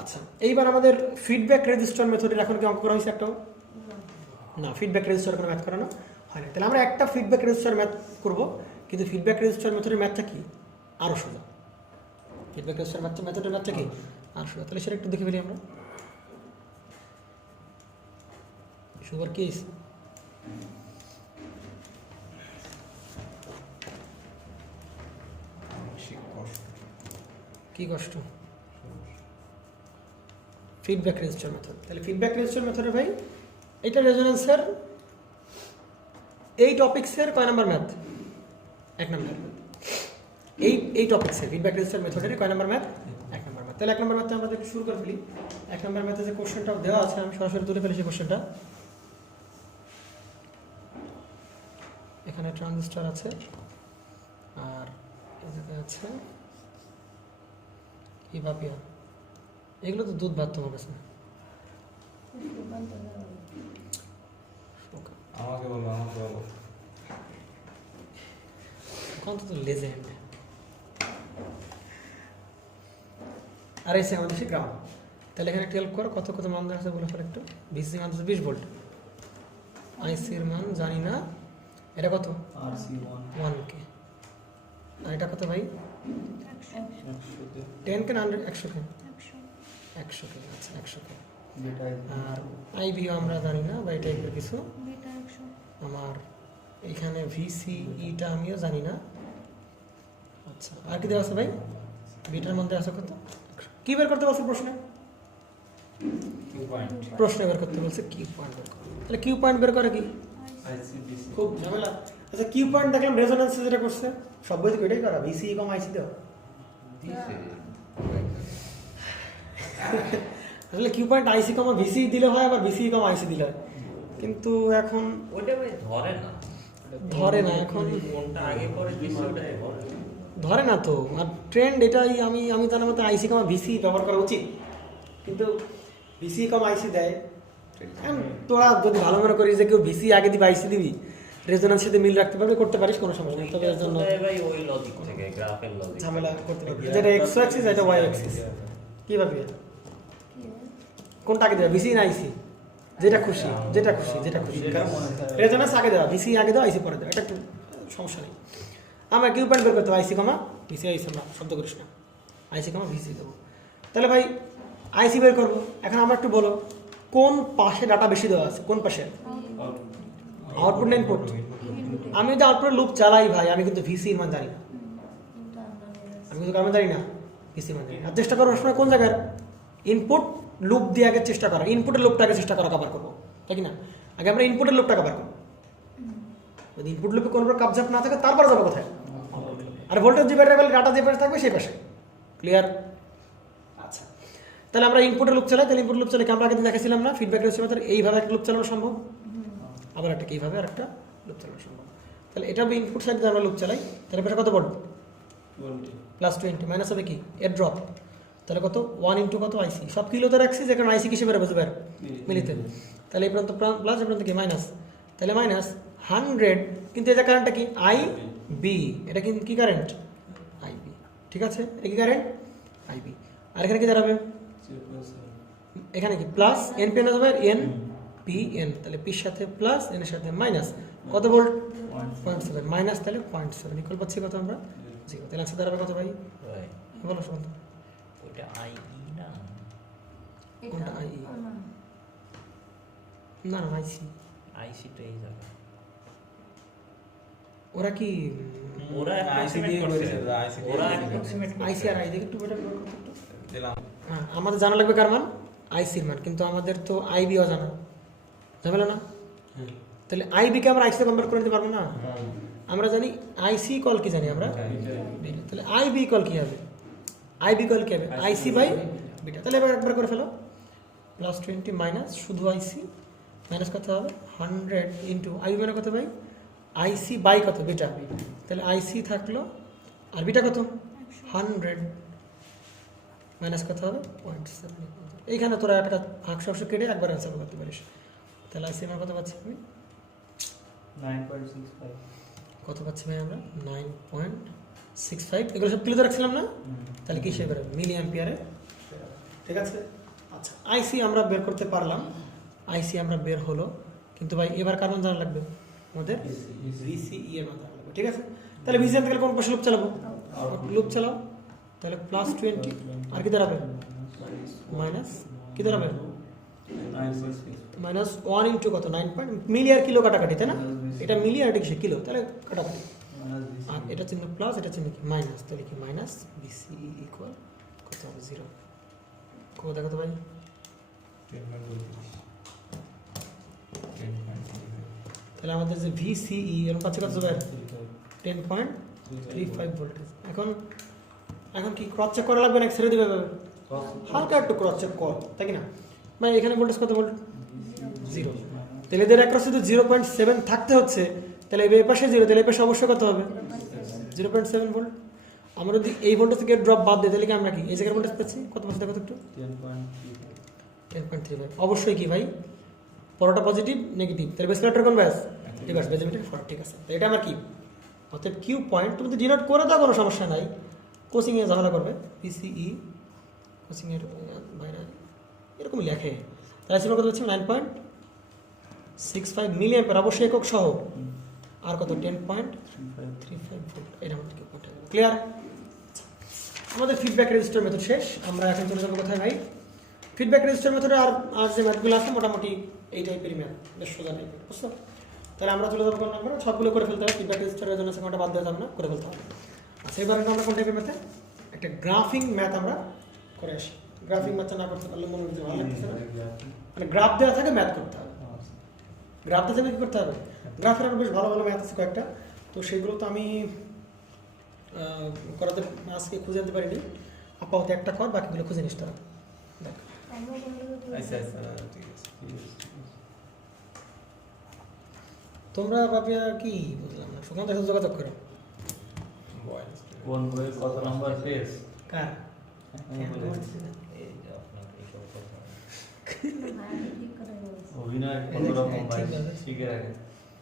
আচ্ছা, এইবার আমাদের ফিডব্যাক রেজিস্টার মেথডের এখন কি অঙ্ক করা হয়েছে একটাও? না, ফিডব্যাক রেজিস্টার কোনো ম্যাথ করা না হয় না। তাহলে আমরা একটা ফিডব্যাক রেজিস্টার ম্যাথ করবো, কিন্তু ফিডব্যাক রেজিস্টার মেথডের ম্যাথটা কি আরও সোজা। ফিডব্যাক রেজিস্টার মেথডের ম্যাথটা কি আর সোজা। তাহলে সেটা একটু দেখে ফেলি আমরা। সুগার কেস কি কষ্ট ফিডব্যাক রেজিস্টার মেথড। তাহলে ফিডব্যাক রেজিস্টার মেথডে ভাই এটা রেজোনেন্সের এই টপিক্সের কয় নাম্বার ম্যাথ? 1 নাম্বার। এই টপিক্সের ফিডব্যাক রেজিস্টার মেথডের কয় নাম্বার ম্যাথ? 1 number math. তাহলে 1 নাম্বার ম্যাথটা আমরা একটু শুরু করে ফেলি। 1 নাম্বার ম্যাথে যে কোশ্চেনটা দেওয়া আছে আমি সরাসরি তুলে ফেলি সেই কোশ্চেনটা। এখানে ট্রানজিস্টর আছে আর এই জায়গায় আছে কি ভাবিয়া, এগুলো তো দুধ ভাত তোমার কাছে। আমাকে বলো কত তো লেজেন্ড। আর এই আমাদের সে গ্রাউন্ড। তাহলে এখানে একটু হেল্প করো, কত কত মান দেওয়া আছে বলে ফেলো একটু। ভিসি মান 20 ভোল্ট, আইসির মান জানি না, এটা কত? RC 1K। আর এটা কত ভাই? 10K না 100K? 100K। আচ্ছা 100K। আর আইবিও আমরা জানি না বা এই টাইপের কিছু। আমার এখানে ভিসি ইটা আমিও জানি না। আচ্ছা, আর কি দেওয়া আছে ভাই? বিটার মধ্যে আছে কত? কি বের করতে বলছে প্রশ্নে? প্রশ্নে বের করতে বলছে কিউ পয়েন্ট বের করো। তাহলে কিউ পয়েন্ট বের করে কি? খুব ঝামেলা। আচ্ছা, কিউ পয়েন্ট দেখলাম রেজোনেন্স যেটা করছে সব বইতে এটাই করা, ভিসি কম আইসি দাও। আসলে কিউ পয়েন্ট আইসি কম ভিসি দিলে হয়, আবার ভিসি কম আইসি দিলে হয়, কিন্তু এখন ওইটা ভাই ধরে না এখন, কোনটা আগে পরে বেশি ওটাই ধরে। ধরে না তো। আর ট্রেন্ড এটাই, আমি জানার মতো আইসি কম ভিসি ব্যবহার করা উচিত, কিন্তু ভিসি কম আইসি দেয়। এখন তোরা যদি ভালো মনে করিস যে কেউ ভিসি আগে দিবি আইসি দিবি, রেজোনেন্সের সাথে মিল রাখতে পারবে, করতে পারিস, কোনো সমস্যা নেই। তবে এর জন্য ভাই ওই লজিক থেকে গ্রাফের লজিক ঝামেলা করতে পারবি। যেটা এক্স অ্যাক্সিস, এটা ওয়াই অ্যাক্সিস, কি ভাবি কোনটা আগে দেবে, ভিসি না আইসি? যেটা খুশি। কারণ রেজোনেন্স আগে দেওয়া, ভিসি আগে দেওয়া, আইসি পরে দেওয়া, এটা একটু সমস্যা নেই। আমরা কিউ পয়েন্ট বের করতে হবে, আইসি কমা ভিসি। আইসি আমরা শব্দ করিস না, আইসি কমা ভিসি দেবো। তাহলে ভাই আইসি বের করবো। এখন আমরা একটু বলো কোন পাশে ডাটা বেশি দেওয়া আছে? কোন পাশে? আউটপুট না ইনপুট? আমি যদি আউটপুট লুপ চালাই ভাই, আমি কিন্তু ভিসির মান জানি না, আমি কিন্তু কারণ জানি না ভিসির মান জানি না। আর চেষ্টা করবো সময় কোন জায়গার ইনপুট লুপ দিয়ে আগে চেষ্টা করা, ইনপুটের লুপটা আগে চেষ্টা করা কভার করবো, তাই কি না? আগে আমরা ইনপুটের লুপটা কভার করবো। যদি ইনপুট লুপে কোনো কাবজাপ না থাকে তারপরে যাবো কোথায়? আর ভোল্টেজ যে ভ্যারিয়েবল ডাটা যে পাশে থাকবে সেই পাশে। ক্লিয়ার? আচ্ছা, তাহলে আমরা ইনপুটের লুপ চালাই। তাহলে ইনপুট লুপ চালাই আমরা আগে দেখেছিলাম না, ফিডব্যাক রেজিস্টার এইভাবে একটা লুপ চালানো সম্ভব, আবার একটা এইভাবে আর একটা লুপ চালানো সম্ভব। তাহলে এটা হবে ইনপুট সাইড দিয়ে আমরা লুপ চালাই। তাহলে পাশে কত ভোল্ট? +20 মাইনাস হবে কি এর ড্রপ। তাহলে কত? 1 ইন্টু কত? আইসি। সব কিলোতে রাখছি, যেখানে আইসি কিসে বেরোবে? মিলিতে। তাহলে এই পর্যন্ত প্লাস, এই পর্যন্ত কি মাইনাস। তাহলে মাইনাস 100, কিন্তু এটা কারেন্টটা কি? I B. এটা কিন্তু কি কারেন্ট? আইবি। ঠিক আছে, এটা কি কারেন্ট? আইবি। আর এখানে কি দাঁড়াবে? এখানে কি প্লাস এন পি এন হবে, এন পি এন। তাহলে পির সাথে প্লাস, এন এর সাথে মাইনাস। কত ভোল্ট? 0.7 মাইনাস, তাহলে 0.7 ইকুয়াল পাচ্ছি কত আমরা? 0। তাহলে আনসার দাঁড়াবে কত ভাই? বলো শুনুন তো। ওইটা আই না, কোনটা? আই না না আইসি। আইসি তো এই জায়গা ওরা কি ওরা অ্যাপ্রক্সিমেট করছে, ওরা অ্যাপ্রক্সিমেট আইসি আর আই দেখে একটু বেটার করতে একটু। দিলাম। হ্যাঁ, আমাদের জানা লাগবে কার মান? আইসির মান, কিন্তু আমাদের তো আইবি অজানা, ঝামেলা না? তাহলে আইবিকে আমরা আইসিতে কনভার্ট করে নিতে পারবো না? আমরা জানি আইসি কল কি জানি আমরা, তাহলে আইবি কল কি হবে? আইবি কল কি হবে? IC by beta. তাহলে এবার একবার করে ফেলো, +20 মাইনাস শুধু আইসি মাইনাস কত হবে? 100 ইন্টু আইবি মানে কত ভাই? আইসি বাই কত? বিটা। তাহলে আইসি থাকলো আর বিটা কত? 100 মাইনাস কত হবে? 0.7। এইখানে তোরা একটা ভাগশাংশ কেটে একবার অ্যান্সার করতে পারিস। তাহলে আইসি আমার কত পাচ্ছি আমি? 9.65। কত পাচ্ছি ভাই আমরা? 9.65। 65 এগুলো সব ক্লিয়ার রাখছিলাম না, তাহলে কিসে বেরোবে মিলি অ্যাম্পিয়ারে, ঠিক আছে। আচ্ছা আইসি আমরা বের করতে পারলাম, আইসি আমরা বের হলো, কিন্তু ভাই এবার কার মান জানা লাগবে আমাদের, ভিসিই এর মান জানা লাগবে, ঠিক আছে। তাহলে ভিসিএন থেকে কোন পাশে লুপ চালাবো, লুপ চালাও, তাহলে +20 আর কি দাঁড়াবে মাইনাস কি দাঁড়াবে -1 ইন্টু কত 9 মিলি আর কিলো কাটাকাটি, তাই না, এটা মিলি আর এটা কিসে কিলো, তাহলে কাটাকাটি, আর এটা চিহ্ন প্লাস এটা চিহ্ন কি মাইনাস, তাহলে কি মাইনাস বিসিই ইকুয়াল কত হবে 0, কত দেখো তো ভাই, তাহলে আমাদের যে ভিসিই এর পাচ্ছে কত হবে 10.35 ভোল্টেজ। এখন কি ক্রস চেক করা লাগবে না, ছেড়ে দিবে হালকা একটু ক্রস চেক কর, তাই কি না ভাই, এখানে ভোল্টেজ কত ভোল্ট 0, তাহলে এদের অ্যাক্রস যদি 0.7 থাকতে হচ্ছে, তাহলে এই পাশে 0, তাহলে এই পাশে অবশ্যই কত হবে 0.7 ভোল্ট। আমরা যদি এই ভোল্টেজ থেকে ড্রপ বাদ দিই, তাহলে কি আমরা কি এই জায়গায় ভোল্টেজ পাচ্ছি কত পাচ্ছি দেখো তো একটু 10.35, অবশ্যই কি ভাই পরোটা পজিটিভ নেগেটিভ, তাহলে বেস কালেক্টর কোন ব্যাস রিভার্স বেস এমিটার ফরওয়ার্ড, ঠিক আছে। তো এটা আমার কি অতএব কিউ পয়েন্ট, তুমি তো ডিনোট করে দাও কোনো সমস্যা নাই, কোচিং এ ঝামেলা করবে পিসিই কোচিং এর বাইরে এরকম লেখে, তাহলে ছিল কত হচ্ছে 9.65 মিলি অ্যাম্পিয়ার, অবশ্যই একক সহ, আর কত 10.35 ভোল্ট, এটা আমাদের কিউ পয়েন্ট ক্লিয়ার। আমাদের ফিডব্যাক রেজিস্টার মেথড শেষ, আমরা এখন চলে যাবো কোথায় ভাই, ফিডব্যাক রেজিস্টার মেথডে আর যে ম্যাথগুলো আছে মোটামুটি এই টাইপেরই ম্যাথ, বেশ সোজা টাইপের, বুঝছো। তাহলে আমরা চলে যাবো কোন নাম্বার, সবগুলো করে ফেলতে হবে, ফিডব্যাক রেজিস্টারের জন্য সেখানটা বাদ দেওয়া যাবে না, করে ফেলতে হবে। আচ্ছা এবার আমরা কোন টাইপের ম্যাথে, একটা গ্রাফিং ম্যাথ আমরা করে আসি, গ্রাফিং ম্যাথটা না করতে পারলে মনে হচ্ছে ভালো লাগতেছে না, মানে গ্রাফ দেওয়া থাকে ম্যাথ করতে হবে, গ্রাফ দেওয়া থাকে কি করতে হবে, গ্রাফের আরও বেশ ভালো ভালো ম্যাথ আছে কয়েকটা, তো সেগুলো তো আমি করাতে আজকে খুঁজে আনতে পারিনি, আপাতত একটা কর, বাকিগুলো খুঁজে নিস তারা, দেখ তোমরা ভাবিয়া কি বুঝলাম না, সুকান্তের সাথে যোগাযোগ করো, কোন বইয়ের কত নাম্বার পেজ কার এই যে আপনাকে এইসব কথা অভিনয় কত রকম ভাই শিখে রাখে,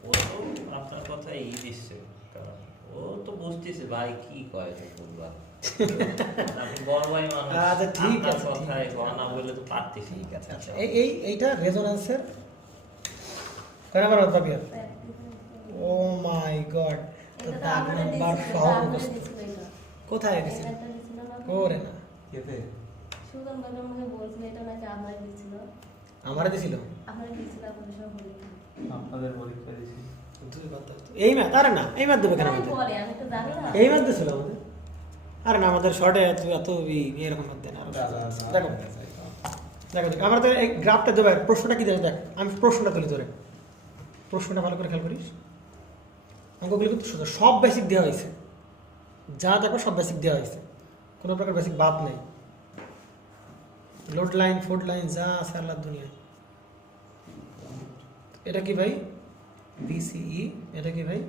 ও তো আপনার কথাই দিচ্ছে, কারণ ও তো বুঝতেছে ভাই কি কয় তো বলবা আপনি বড় ভাই মানুষ, আচ্ছা, ঠিক আপনার আছে, কথায় ঠিক গণনা বলে তো পারতেছি, ঠিক আছে। আচ্ছা এইটা রেজোন্যান্সের কয় নাম্বার ভাবিয়া, ও মাই গড, তো দাগ নাম্বার সহ মুখস্থ, কোথায় গেছে ওরে না কেতে আমারে দিছিল, আপনাদের পরীক্ষা দিছি এই ম্যাথ, আরে না এই ম্যাথ দেবে কেন আমাদের, এই ম্যাথ দিছিল আমাদের, আরে না আমাদের শর্টে এত এরকম ম্যাথ দেয় না, দেখো দেখো দেখো আমরা তো এই গ্রাফটা দেবে, প্রশ্নটা কি দেবে দেখ, আমি প্রশ্নটা তুলি ধরে, প্রশ্নটা ভালো করে খেয়াল করিস, অঙ্কগুলো কিন্তু সোজা, সব বেসিক দেওয়া হয়েছে, যা দেখো সব বেসিক দেওয়া হয়েছে, কোনো প্রকার বেসিক বাদ নেই, লোড লাইন ফোর্ড লাইন যা আছে আল্লাহর দুনিয়ায়। এটা কি ভাই ভিসিই, এটা কি ভাই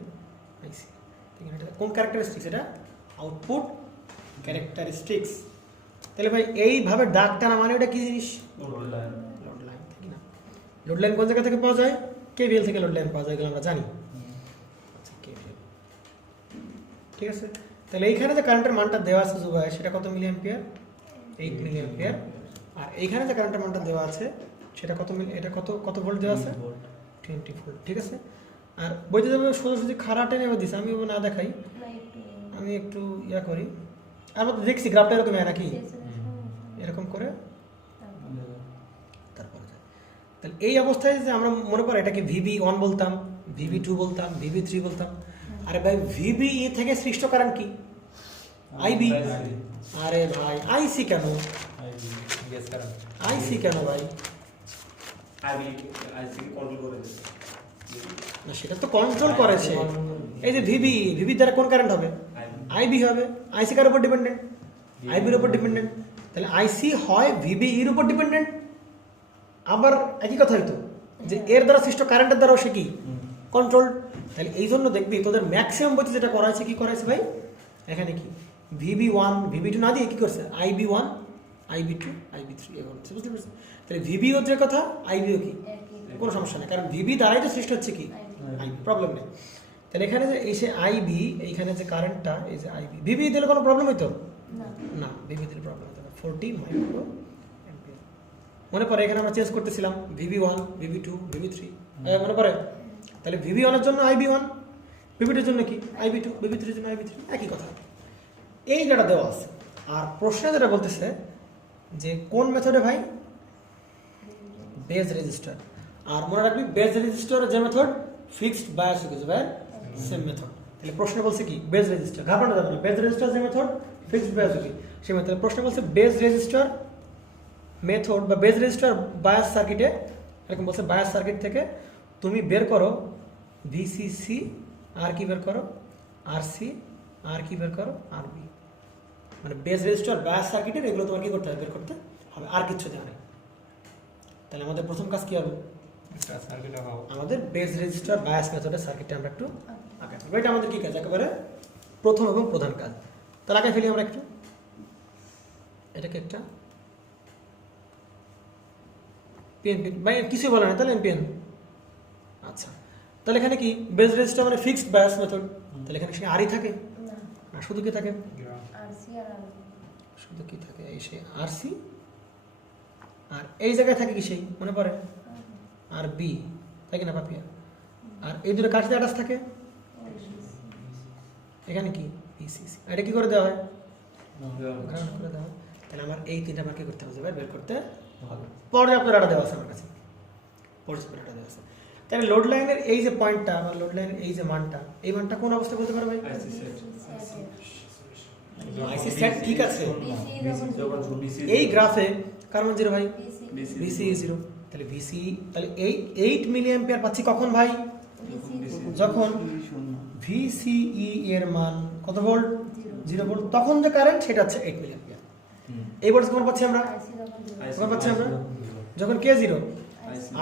আইসি, ঠিক আছে। এটা কোন ক্যারেক্টারিস্টিক্স, এটা আউটপুট ক্যারেক্টারিস্টিক্স, তাহলে ভাই এইভাবে দাগ টানা মানে ওটা কি জিনিস, লোড লাইন, ঠিক না, লোড লাইন কোন জায়গা থেকে পাওয়া যায়, কেভিএল থেকে লোড লাইন পাওয়া যায়, এগুলো আমরা জানি, আচ্ছা কেভিএল, ঠিক আছে। তাহলে এইখানে যে কারেন্টের মানটা দেওয়া আছে জুবাই, সেটা কত মিলি অ্যাম্পিয়ার 8 মিলি অ্যাম্পিয়ার, আর এইখানে যে কারেন্টের মানটা দেওয়া আছে সেটা কত মিলি, এটা কত কত ভোল্ট দেওয়া আছে 20 ভোল্ট, ঠিক আছে। আর বইতে যাবে সোজাসুজি খাড়া টেনে দিছে, আমি না দেখাই, আমি একটু ইয়া করি, আমরা তো দেখছি গ্রাফটা এরকম নাকি এরকম করে তারপরে তাহলে এই অবস্থায় যে আমরা মনে করি এটাকে VB1 বলতাম, VB2 বলতাম, VB3 বলতাম, আরে ভাই VBE থেকে সৃষ্ট কারেন্ট কি IB, আরে ভাই আইসি কেন, আইসি কেন ভাই, না সেটা তো কন্ট্রোল করেছে, এই যে ভিবি দ্বারা কোন কারেন্ট হবে, আইবি হবে, আইসি কার উপর ডিপেন্ডেন্ট, আইবির উপর ডিপেন্ডেন্ট, তাহলে আইসি হয় ভিবি এর উপর ডিপেন্ডেন্ট, আবার একই কথা হইতো যে এর দ্বারা সৃষ্ট কারেন্টের দ্বারাও সে কি কন্ট্রোল, তাহলে এই জন্য দেখবি তোদের ম্যাক্সিমাম বইতে যেটা করা হয়েছে, কি করা হয়েছে ভাই এখানে কি VB1 VB2 না দিয়ে কি করছে IB1 IB2 IB3 এভাবে হচ্ছে, বুঝতে পারছিস। তাহলে ভিবিও যে কথা আইবিও কি কোনো সমস্যা নেই, কারণ ভিবি দ্বারাই তো সৃষ্টি হচ্ছে কি আইবি, প্রবলেম নেই। তাহলে এখানে যে এই সে আইবি, এইখানে যে কারেন্টটা এই যে আইবি, ভিবি দিলে কোনো প্রবলেম হইতো না, ভিবি দিলে প্রবলেম হতো না। 40 মাইক্রো অ্যাম্পিয়ার। মনে পড়ে এখানে আমরা চেঞ্জ করতেছিলাম VB1, VB2, VB3, মনে পড়ে? তাহলে VB1 এর জন্য IB1, VB2 এর জন্য কি IB2, VB3 এর জন্য IB3, একই কথা। এই যেটা দেওয়া আছে, আর প্রশ্নে যেটা বলতেছে যে কোন মেথডে ভাই, বেজ রেজিস্টার। আর মনে রাখবি বেজ রেজিস্টারের যে method fixed bias equivalent same method. তাহলে প্রশ্নে বলছে কি বেজ রেজিস্টার, ঘাবড়ানো যাবে না, বেজ রেজিস্টার যে মেথড ফিক্সড বায়াস কি সেই মেথড। প্রশ্নে বলছে বেজ রেজিস্টার মেথড বা বেজ রেজিস্টার বায়াস সার্কিটে, এরকম বলছে বায়াস সার্কিট থেকে তুমি বের করো ভিসিসি, আর কি বের করো আরসি, আর কি বের করো আরবি। মানে বেজ রেজিস্টার বায়াস সার্কিটের এগুলো তোমার কি করতে হবে, বের করতে হবে, আর কিচ্ছু দেওয়া নেই। তাহলে আমাদের প্রথম কাজ কি হবে, আমাদের বেজ রেজিস্টার বায়াস মেথডের সার্কিটটা আমরা একটু আঁকা ফেলবো। এটা আমাদের কি কাজ, একেবারে প্রথম এবং প্রধান কাজ। তাহলে আঁকা ফেলি আমরা একটু, এটাকে একটা পিএনপি ভাই কিছুই বলে না, তাহলে এমপিএন। আচ্ছা, তাহলে এখানে কি বেজ রেজিস্টার মানে ফিক্সড বায়াস মেথড, তাহলে এখানে সে আরই থাকে না, শুধু কি থাকে, শুধু কি থাকে এই সে আরসি, আর এই জায়গায় থাকে কি সেই মনে পড়ে আর বি, তাই কিনা পাপিয়া? আর এই দুটো কার সাথে অ্যাটাচ থাকে, এখানে কি বিসিসি, এটা কি করে দেওয়া হয়, গ্রাউন্ড করে দেওয়া হয়। তাহলে আমার এই তিনটা আমার কি করতে হবে, বের করতে হবে। পর্যাপ্ত ডাটা দেওয়া আছে আমার কাছে, পর্যাপ্ত ডাটা দেওয়া আছে। তাহলে লোড লাইনের এই যে পয়েন্টটা বা লোড লাইনের এই যে মানটা, এই মানটা কোন অবস্থায় বলতে পারো ভাই? আইসি সেট ঠিক আছে, এই গ্রাফে কার মান 0 ভাই, ভিসি 0। তাহলে ভিসি, তাহলে এই 8 মিলি অ্যাম্পিয়ার পাচ্ছি কখন ভাই, যখন ভিসিই এর মান কত ভোল্ট, 0 ভোল্ট, তখন যে কারেন্ট সেটা হচ্ছে 8 মিলি অ্যাম্পিয়ার। এই ভোল্টেজ কখন পাচ্ছি আমরা, কখন পাচ্ছি আমরা, যখন কে 0,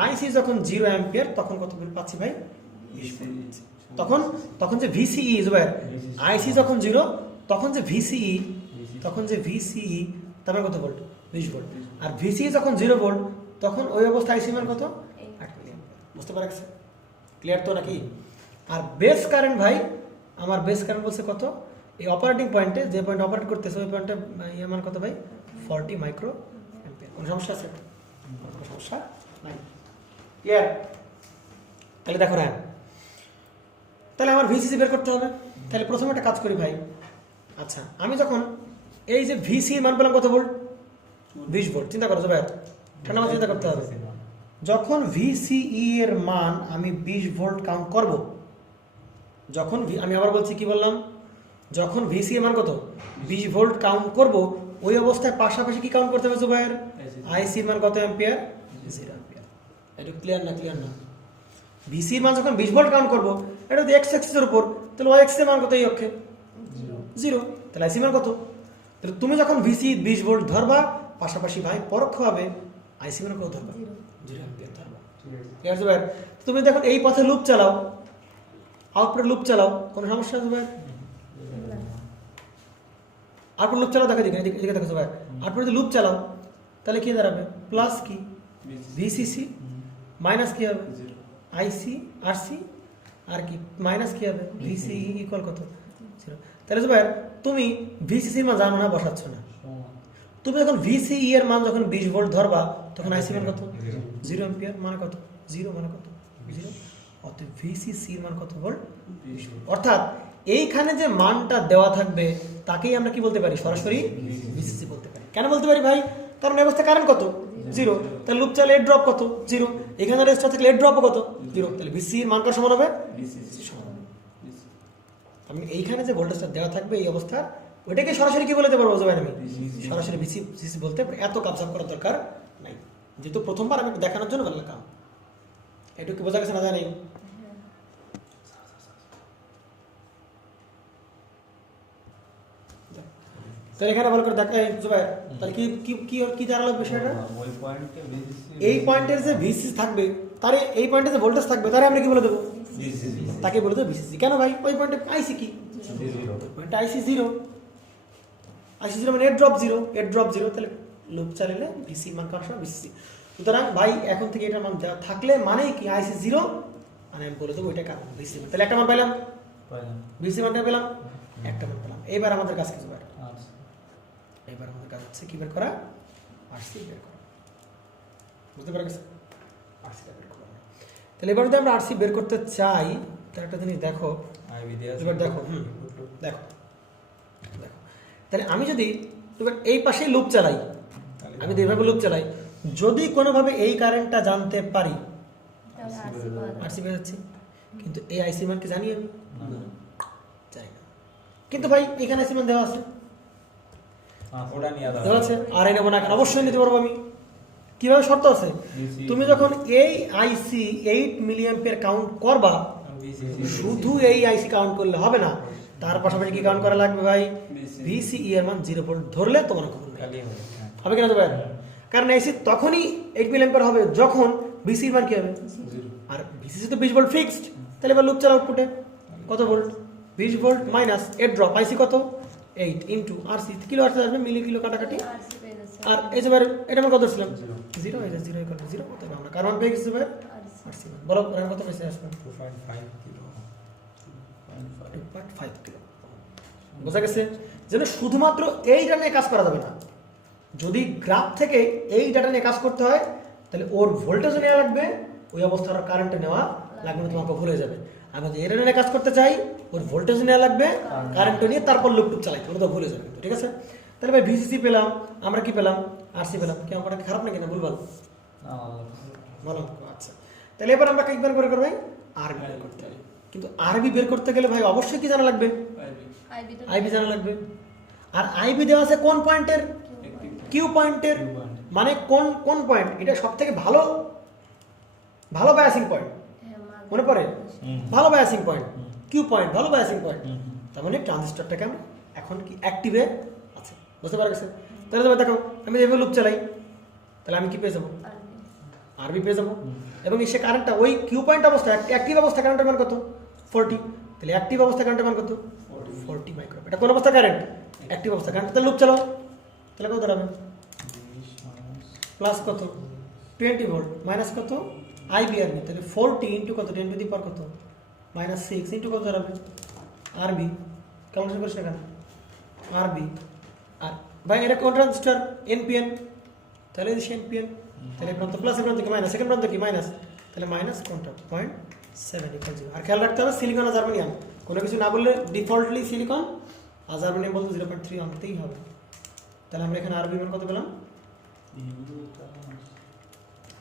আইসি যখন 0 অ্যাম্পিয়ার তখন কত ভোল্ট পাচ্ছি ভাই, তখন তখন যে ভিসিই জুবাইর, আইসি যখন 0 তখন যে ভিসিই, তখন যে ভিসিই তার মান কত ভোল্ট, 20 ভোল্ট। আর ভিসিই যখন 0 ভোল্ট তখন ওই অবস্থায় আইসি মান কত, 8 মিলি অ্যাম্পিয়ার। বুঝতে পারছেন, ক্লিয়ার তো নাকি? আর বেস কারেন্ট ভাই, আমার বেস কারেন্ট বলছে কত, এই অপারেটিং পয়েন্টে যে পয়েন্ট অপারেট করতেছে ওই পয়েন্টে ইয়ে মান কত ভাই, 40 মাইক্রো অ্যাম্পিয়ার। কোনো সমস্যা আছে? কোনো সমস্যা নাই, ক্লিয়ার? তাহলে দেখো রায়, তাহলে আমার ভিসিসি বের করতে হবে। তাহলে প্রথমে একটা কাজ করি ভাই, আচ্ছা আমি যখন এই যে ভিসি মান পেলাম কত ভোল্ট, 20 ভোল্ট। চিন্তা করো ভাই, ঠান্ডা মাথায় চিন্তা করতে হবে। যখন ভিসিই এর মান আমি 20 ভোল্ট কাউন্ট করব, যখন আমি আবার বলছি কি বললাম, যখন ভিসি এর মান কত 20 ভোল্ট কাউন্ট করব, ওই অবস্থায় পাশাপাশি কি কাউন্ট করতে হবে জুবাইর, আইসি মান কত অ্যাম্পিয়ার, 0 অ্যাম্পিয়ার। এটা ক্লিয়ার না, ক্লিয়ার না? ভিসি এর মান যখন 20 ভোল্ট কাউন্ট করব, এটা যদি এক্স অ্যাক্সিসের উপর, তাহলে ওয়াই অ্যাক্সিসের মান কত এই অক্ষে, 0। তাহলে আইসি মান কত, তাহলে তুমি যখন ভিসি 20 ভোল্ট ধরবা, পাশাপাশি ভাই পরোক্ষভাবে আইসি মান কত ধরবা, 0 অ্যাম্পিয়ার ধরবা। ঠিক আছে ভাই? তুমি দেখো এই পথে লুপ চালাও, আউটপুটে লুপ চালাও, কোনো সমস্যা আছে ভাই? আউটপুট লুপ চালাও, দেখো এদিকে দেখো ভাই, আউটপুটে লুপ চালাও, তাহলে কি দাঁড়াবে, প্লাস কি ভিসিসি, মাইনাস কি হবে আইসি আরসি, আর কি মাইনাস কি হবে ভিসিই ইকুয়াল কত, 0। তাহলে ভাই তুমি ভিসিসির মান জানো না, বসাচ্ছ না। তুমি যখন ভিসিই এর মান যখন 20 ভোল্ট ধরবা, তখন আইসি মান কত, 0 অ্যাম্পিয়ার, মানে কত 0, মানে কত 0। অতএব ভিসিসি এর মান কত ভোল্ট, 20 ভোল্ট। অর্থাৎ এইখানে যে মানটা দেওয়া থাকবে তাকেই আমরা কি বলতে পারি, সরাসরি ভিসিসি বলতে পারি। কেন বলতে পারি ভাই, কারণ এই অবস্থায় কারেন্ট কত, 0। তাহলে লুপ চালে এর ড্রপ কত, 0। এখানে রেজিস্টার থাকলে এর ড্রপ কত, 0। তাহলে ভিসিসি এর মান কত সমান হবে, ভিসিসি সমান হবে। আমি এইখানে যে ভোল্টেজটা দেওয়া থাকবে এই অবস্থা, ওইটাকে সরাসরি কি বলতে পারবো ভাই, আমি সরাসরি ভিসিসি বলতে, এত কাবজাব করার দরকার নাই। যেহেতু প্রথমবার আমি দেখানোর জন্য বললাম, এটা কি বোঝা গেছে না জানি? তাহলে এখানে ভালো করে দেখা জুবাই, তাহলে কি কি কি কি দাঁড়ালো বিষয়টা, ওই পয়েন্টে ভিসিসি, এই পয়েন্টের যে ভিসিসি থাকবে তারে, এই পয়েন্টে যে ভোল্টেজ থাকবে তারে আমরা কি বলে দেবো, ভিসিসি, তাকে বলে দেবো ভিসিসি। কেন ভাই, ওই পয়েন্টে আইসি কি, 0, পয়েন্টে আইসি 0, আইসি 0 মানে এর ড্রপ 0, এর ড্রপ 0। তাহলে লুপ চালিয়ে ভিসি মান কার সমান ভিসিসি। সুতরাং ভাই এখন থেকে এটার মান দেওয়া থাকলে মানেই কি আইসি 0, মানে আমি বলে দেবো ওইটা কারণ ভিসি। তাহলে একটা মান পাইলাম, ভিসি মানটা পেলাম, একটা মান পেলাম। এবার আমাদের কাজ কিছু বের, আচ্ছা এবার আমাদের কাজ হচ্ছে কি বের করা, আরসি বের করা। বুঝতে পারা গেছে? আরসি বের করা। তাহলে এবার যদি আমরা আরসি বের করতে চাই, তাহলে একটা জিনিস দেখো, এবার দেখো, দেখো দেখো, তাহলে আমি যদি এবার এই পাশে লুপ চালাই, আমি যদি এইভাবে লুপ চালাই, যদি কোনোভাবে এই কারেন্টটা জানতে পারি, আরসি বের হচ্ছে, কিন্তু এই আইসি মান কি জানি আমি? জানি না। কিন্তু ভাই এখানে আইসি মান দেওয়া আছে, ওটা নিয়ে দেওয়া আছে, আর এই নেবো না কেন? অবশ্যই নিতে পারবো আমি। কিভাবে শর্ত আছে? তুমি যখন এই আইসি 8 মিলিঅ্যাম্পিয়ার কাউন্ট করবা, শুধু এই আইসি কাউন্ট করলে হবে না, তার পাশাপাশি কি কাউন্ট করা লাগবে ভাই? ভিসিই এর মান 0 ভোল্ট ধরলে তোমার খবর নেই। হবে কিনা তো ভাই? কারণ আইসি তখনই 8 মিলিঅ্যাম্পিয়ার হবে যখন ভিসির মান কি হবে? আর ভিসি তো 20 ভোল্ট ফিক্সড। তাহলে এবার লুপ চালা আউটপুটে কত ভোল্ট? 20 ভোল্ট মাইনাস 8 ড্রপ, আইসি কত? 8 ইনটু আরসি, কিলো আরসি আসবে, মিলি কিলো কাটাকাটি। আর এই যে এটা আমরা কত ছিলাম? 0, এই যে 0 ইকুয়াল 0, তবে আমরা কার মান পেয়ে গেছি ভাই? আরসি মান। বলো এর কত পেয়েছে আসবে? 2.5 কিলো। 2.5 কিলো। বোঝা গেছে? যেন শুধুমাত্র এই ডাটা নিয়ে কাজ করা যাবে না। যদি গ্রাফ থেকে এই ডাটা নিয়ে কাজ করতে হয়, তাহলে ওর ভোল্টেজ নেওয়া লাগবে, ওই অবস্থার কারেন্টে নেওয়া লাগবে না, তোমাকে ভুলে যাবে। আমরা যদি এর নিয়ে কাজ করতে চাই, ওর ভোল্টেজ নেওয়া লাগবে, কারেন্ট নিয়ে তারপর লুপ টুপ চালাই, ওটা তো ভুলে যাবে। ঠিক আছে? তাহলে ভাই ভিসিসি পেলাম, আমরা কি পেলাম? আরসি পেলাম। কি আমার খারাপ নাকি না? ভুলভাল ভালো? আচ্ছা, তাহলে এবার আমরা কি বের করে ভাই? আরবি বের করতে হবে। কিন্তু আরবি বের করতে গেলে ভাই অবশ্যই কি জানা লাগবে? আইবি জানা লাগবে। আর আইবি দেওয়া আছে কোন পয়েন্টের? কিউ পয়েন্টের। মানে কোন কোন পয়েন্ট? এটা সব থেকে ভালো ভালো বায়াসিং পয়েন্ট, মনে পড়ে? ভালো বায়াসিং পয়েন্ট, কিউ পয়েন্ট, ভালো বায়াসিং পয়েন্ট। তার মানে ট্রানজিস্টরটাকে আমি এখন কি অ্যাক্টিভে আছে। বুঝতে পারা গেছে? তাহলে তবে দেখো, আমি যেভাবে লুপ চালাই, তাহলে আমি কি পেয়ে যাবো? আরবি পেয়ে যাবো। এবং সে কারেন্টটা ওই কিউ পয়েন্ট অবস্থা, অ্যাক্টিভ অবস্থা কারেন্টের মান কত? 40। তাহলে অ্যাক্টিভ অবস্থা কারেন্টের মান কত? 40 মাইক্রো। এটা কোন অবস্থা কারেন্ট? অ্যাক্টিভ অবস্থা কারেন্ট। তাহলে লুপ চালাও, তাহলে কত দাঁড়াবে? প্লাস কত? 20 ভোল্ট মাইনাস কত? আইবি আরবি। তাহলে 40 ইন্টু কত? 10 টু দি পাওয়ার কত? মাইনাস 6 ইন্টু কত দাঁড়াবে? আরবি। ক্যালকুলেশন করিস না কেন? আরবি। আর ভাই এটা কোন ট্রানজিস্টর? এনপিএন। তাহলে সে এনপিএন, তাহলে প্রান্ত প্লাস, এর প্রান্ত কি মাইনাস, সেকেন্ড প্রান্ত কি মাইনাস, তাহলে মাইনাস কোনটা? 0.7 ইকুয়াল 0। আর খেয়াল রাখতে হবে সিলিকন আর জার্মানিয়াম, কোনো কিছু না বললে ডিফল্টলি সিলিকন, আর জার্মানিয়াম বলতে 0.3 আনতেই হবে। তাহলে আমরা এখানে আরবি মান কত পেলাম?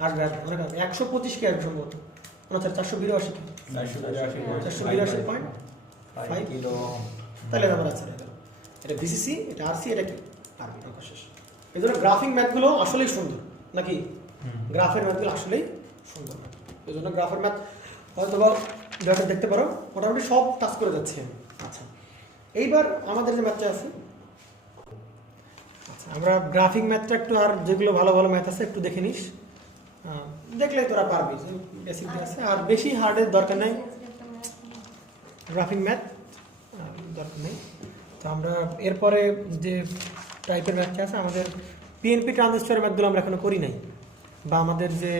আসবে আসবে, মনে রাখবে 125 কে আসবে সম্ভবত, না স্যার 482 কি? 482.5 কিলো। তাহলে আমার আছে এটা ভিসিসি, এটা আরসি, এটা কি আরবি। অঙ্ক শেষ। এই জন্য গ্রাফিং ম্যাথগুলো আসলেই সুন্দর নাকি? গ্রাফের ম্যাথগুলো আসলেই সুন্দর। এই জন্য গ্রাফের ম্যাথ হয়তো বা দেখতে পারো, মোটামুটি সব টাচ করে যাচ্ছে। আচ্ছা, এইবার আমাদের যে ম্যাথটা আছে, আচ্ছা আমরা গ্রাফিং ম্যাথটা একটু, আর যেগুলো ভালো ভালো ম্যাথ আছে একটু দেখে নিস, দেখলেই তোরা পারবি, যে বেসিক আছে, আর বেশি হার্ডের দরকার নেই গ্রাফিং ম্যাথ, দরকার নেই। তো আমরা এরপরে যে টাইপের ম্যাথটা আছে, আমাদের পিএনপি ট্রানজিস্টরের ম্যাথগুলো আমরা এখনো করি নাই, বা আমাদের যে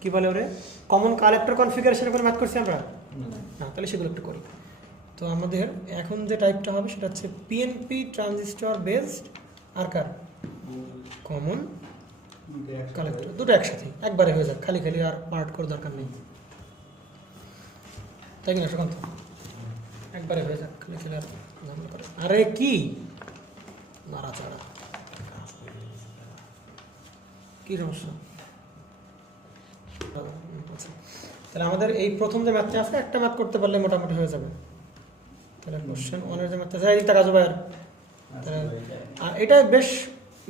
কি বলে ওরে কমন কালেক্টর কনফিগারেশনের কোনো ম্যাথ করছি আমরা না, তাহলে সেগুলো একটু করি। তো আমাদের এখন যে টাইপটা হবে সেটা হচ্ছে পিএনপি ট্রানজিস্টর বেসড আর কার কমন কালেক্টর, দুটো একসাথে একবারে হয়ে যাক, খালি খালি আর পার্ট করে দরকার নেই, তাই কিনা সুকান্ত? একবারে হয়ে যাক, খালি খালি আর ঝামেলা করে। আরে কি নাড়াচাড়া, কি সমস্যা? তাহলে আমাদের এই প্রথম যে ম্যাথটা আছে, একটা ম্যাথ করতে পারলে মোটামুটি হয়ে যাবে। তাহলে কোশ্চেন ওয়ানের যে ম্যাথটা যাই দিতে কাজু ভাইয়ার, আর এটা বেশ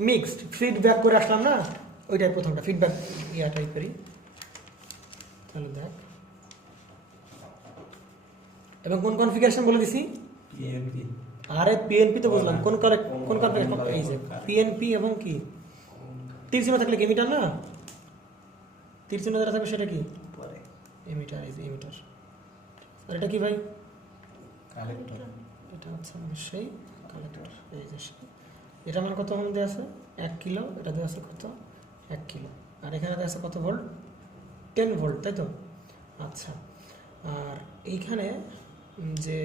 মিক্সড, ফিডব্যাক করে আসলাম না, ওইটাই প্রথমটা ফিডব্যাক ইয়া টাইপেরই। তাহলে দেখ, এবং কোন কনফিগারেশন বলে দিছি? পিএনপি। আরে পিএনপি তো বুঝলাম, কোন কনফিগারেশন? এই যে পিএনপি এবং কি তীর চিহ্ন থাকলে কি এমিটার না? তীর চিহ্ন যেটা থাকবে সেটা কি? এমিটার। এই যে এমিটার। আর এটা কি ভাই? কালেক্টর। এটা হচ্ছে সেই কালেক্টর। এই যে এটা মান কত ওহম দেওয়া আছে? 1 কিলো। এটা দেওয়া আছে কত? 1 কিলো। আর এখানে দেওয়া আছে কত ভোল্ট? 10 ভোল্ট, তাই তো? আচ্ছা, আর এইখানে যে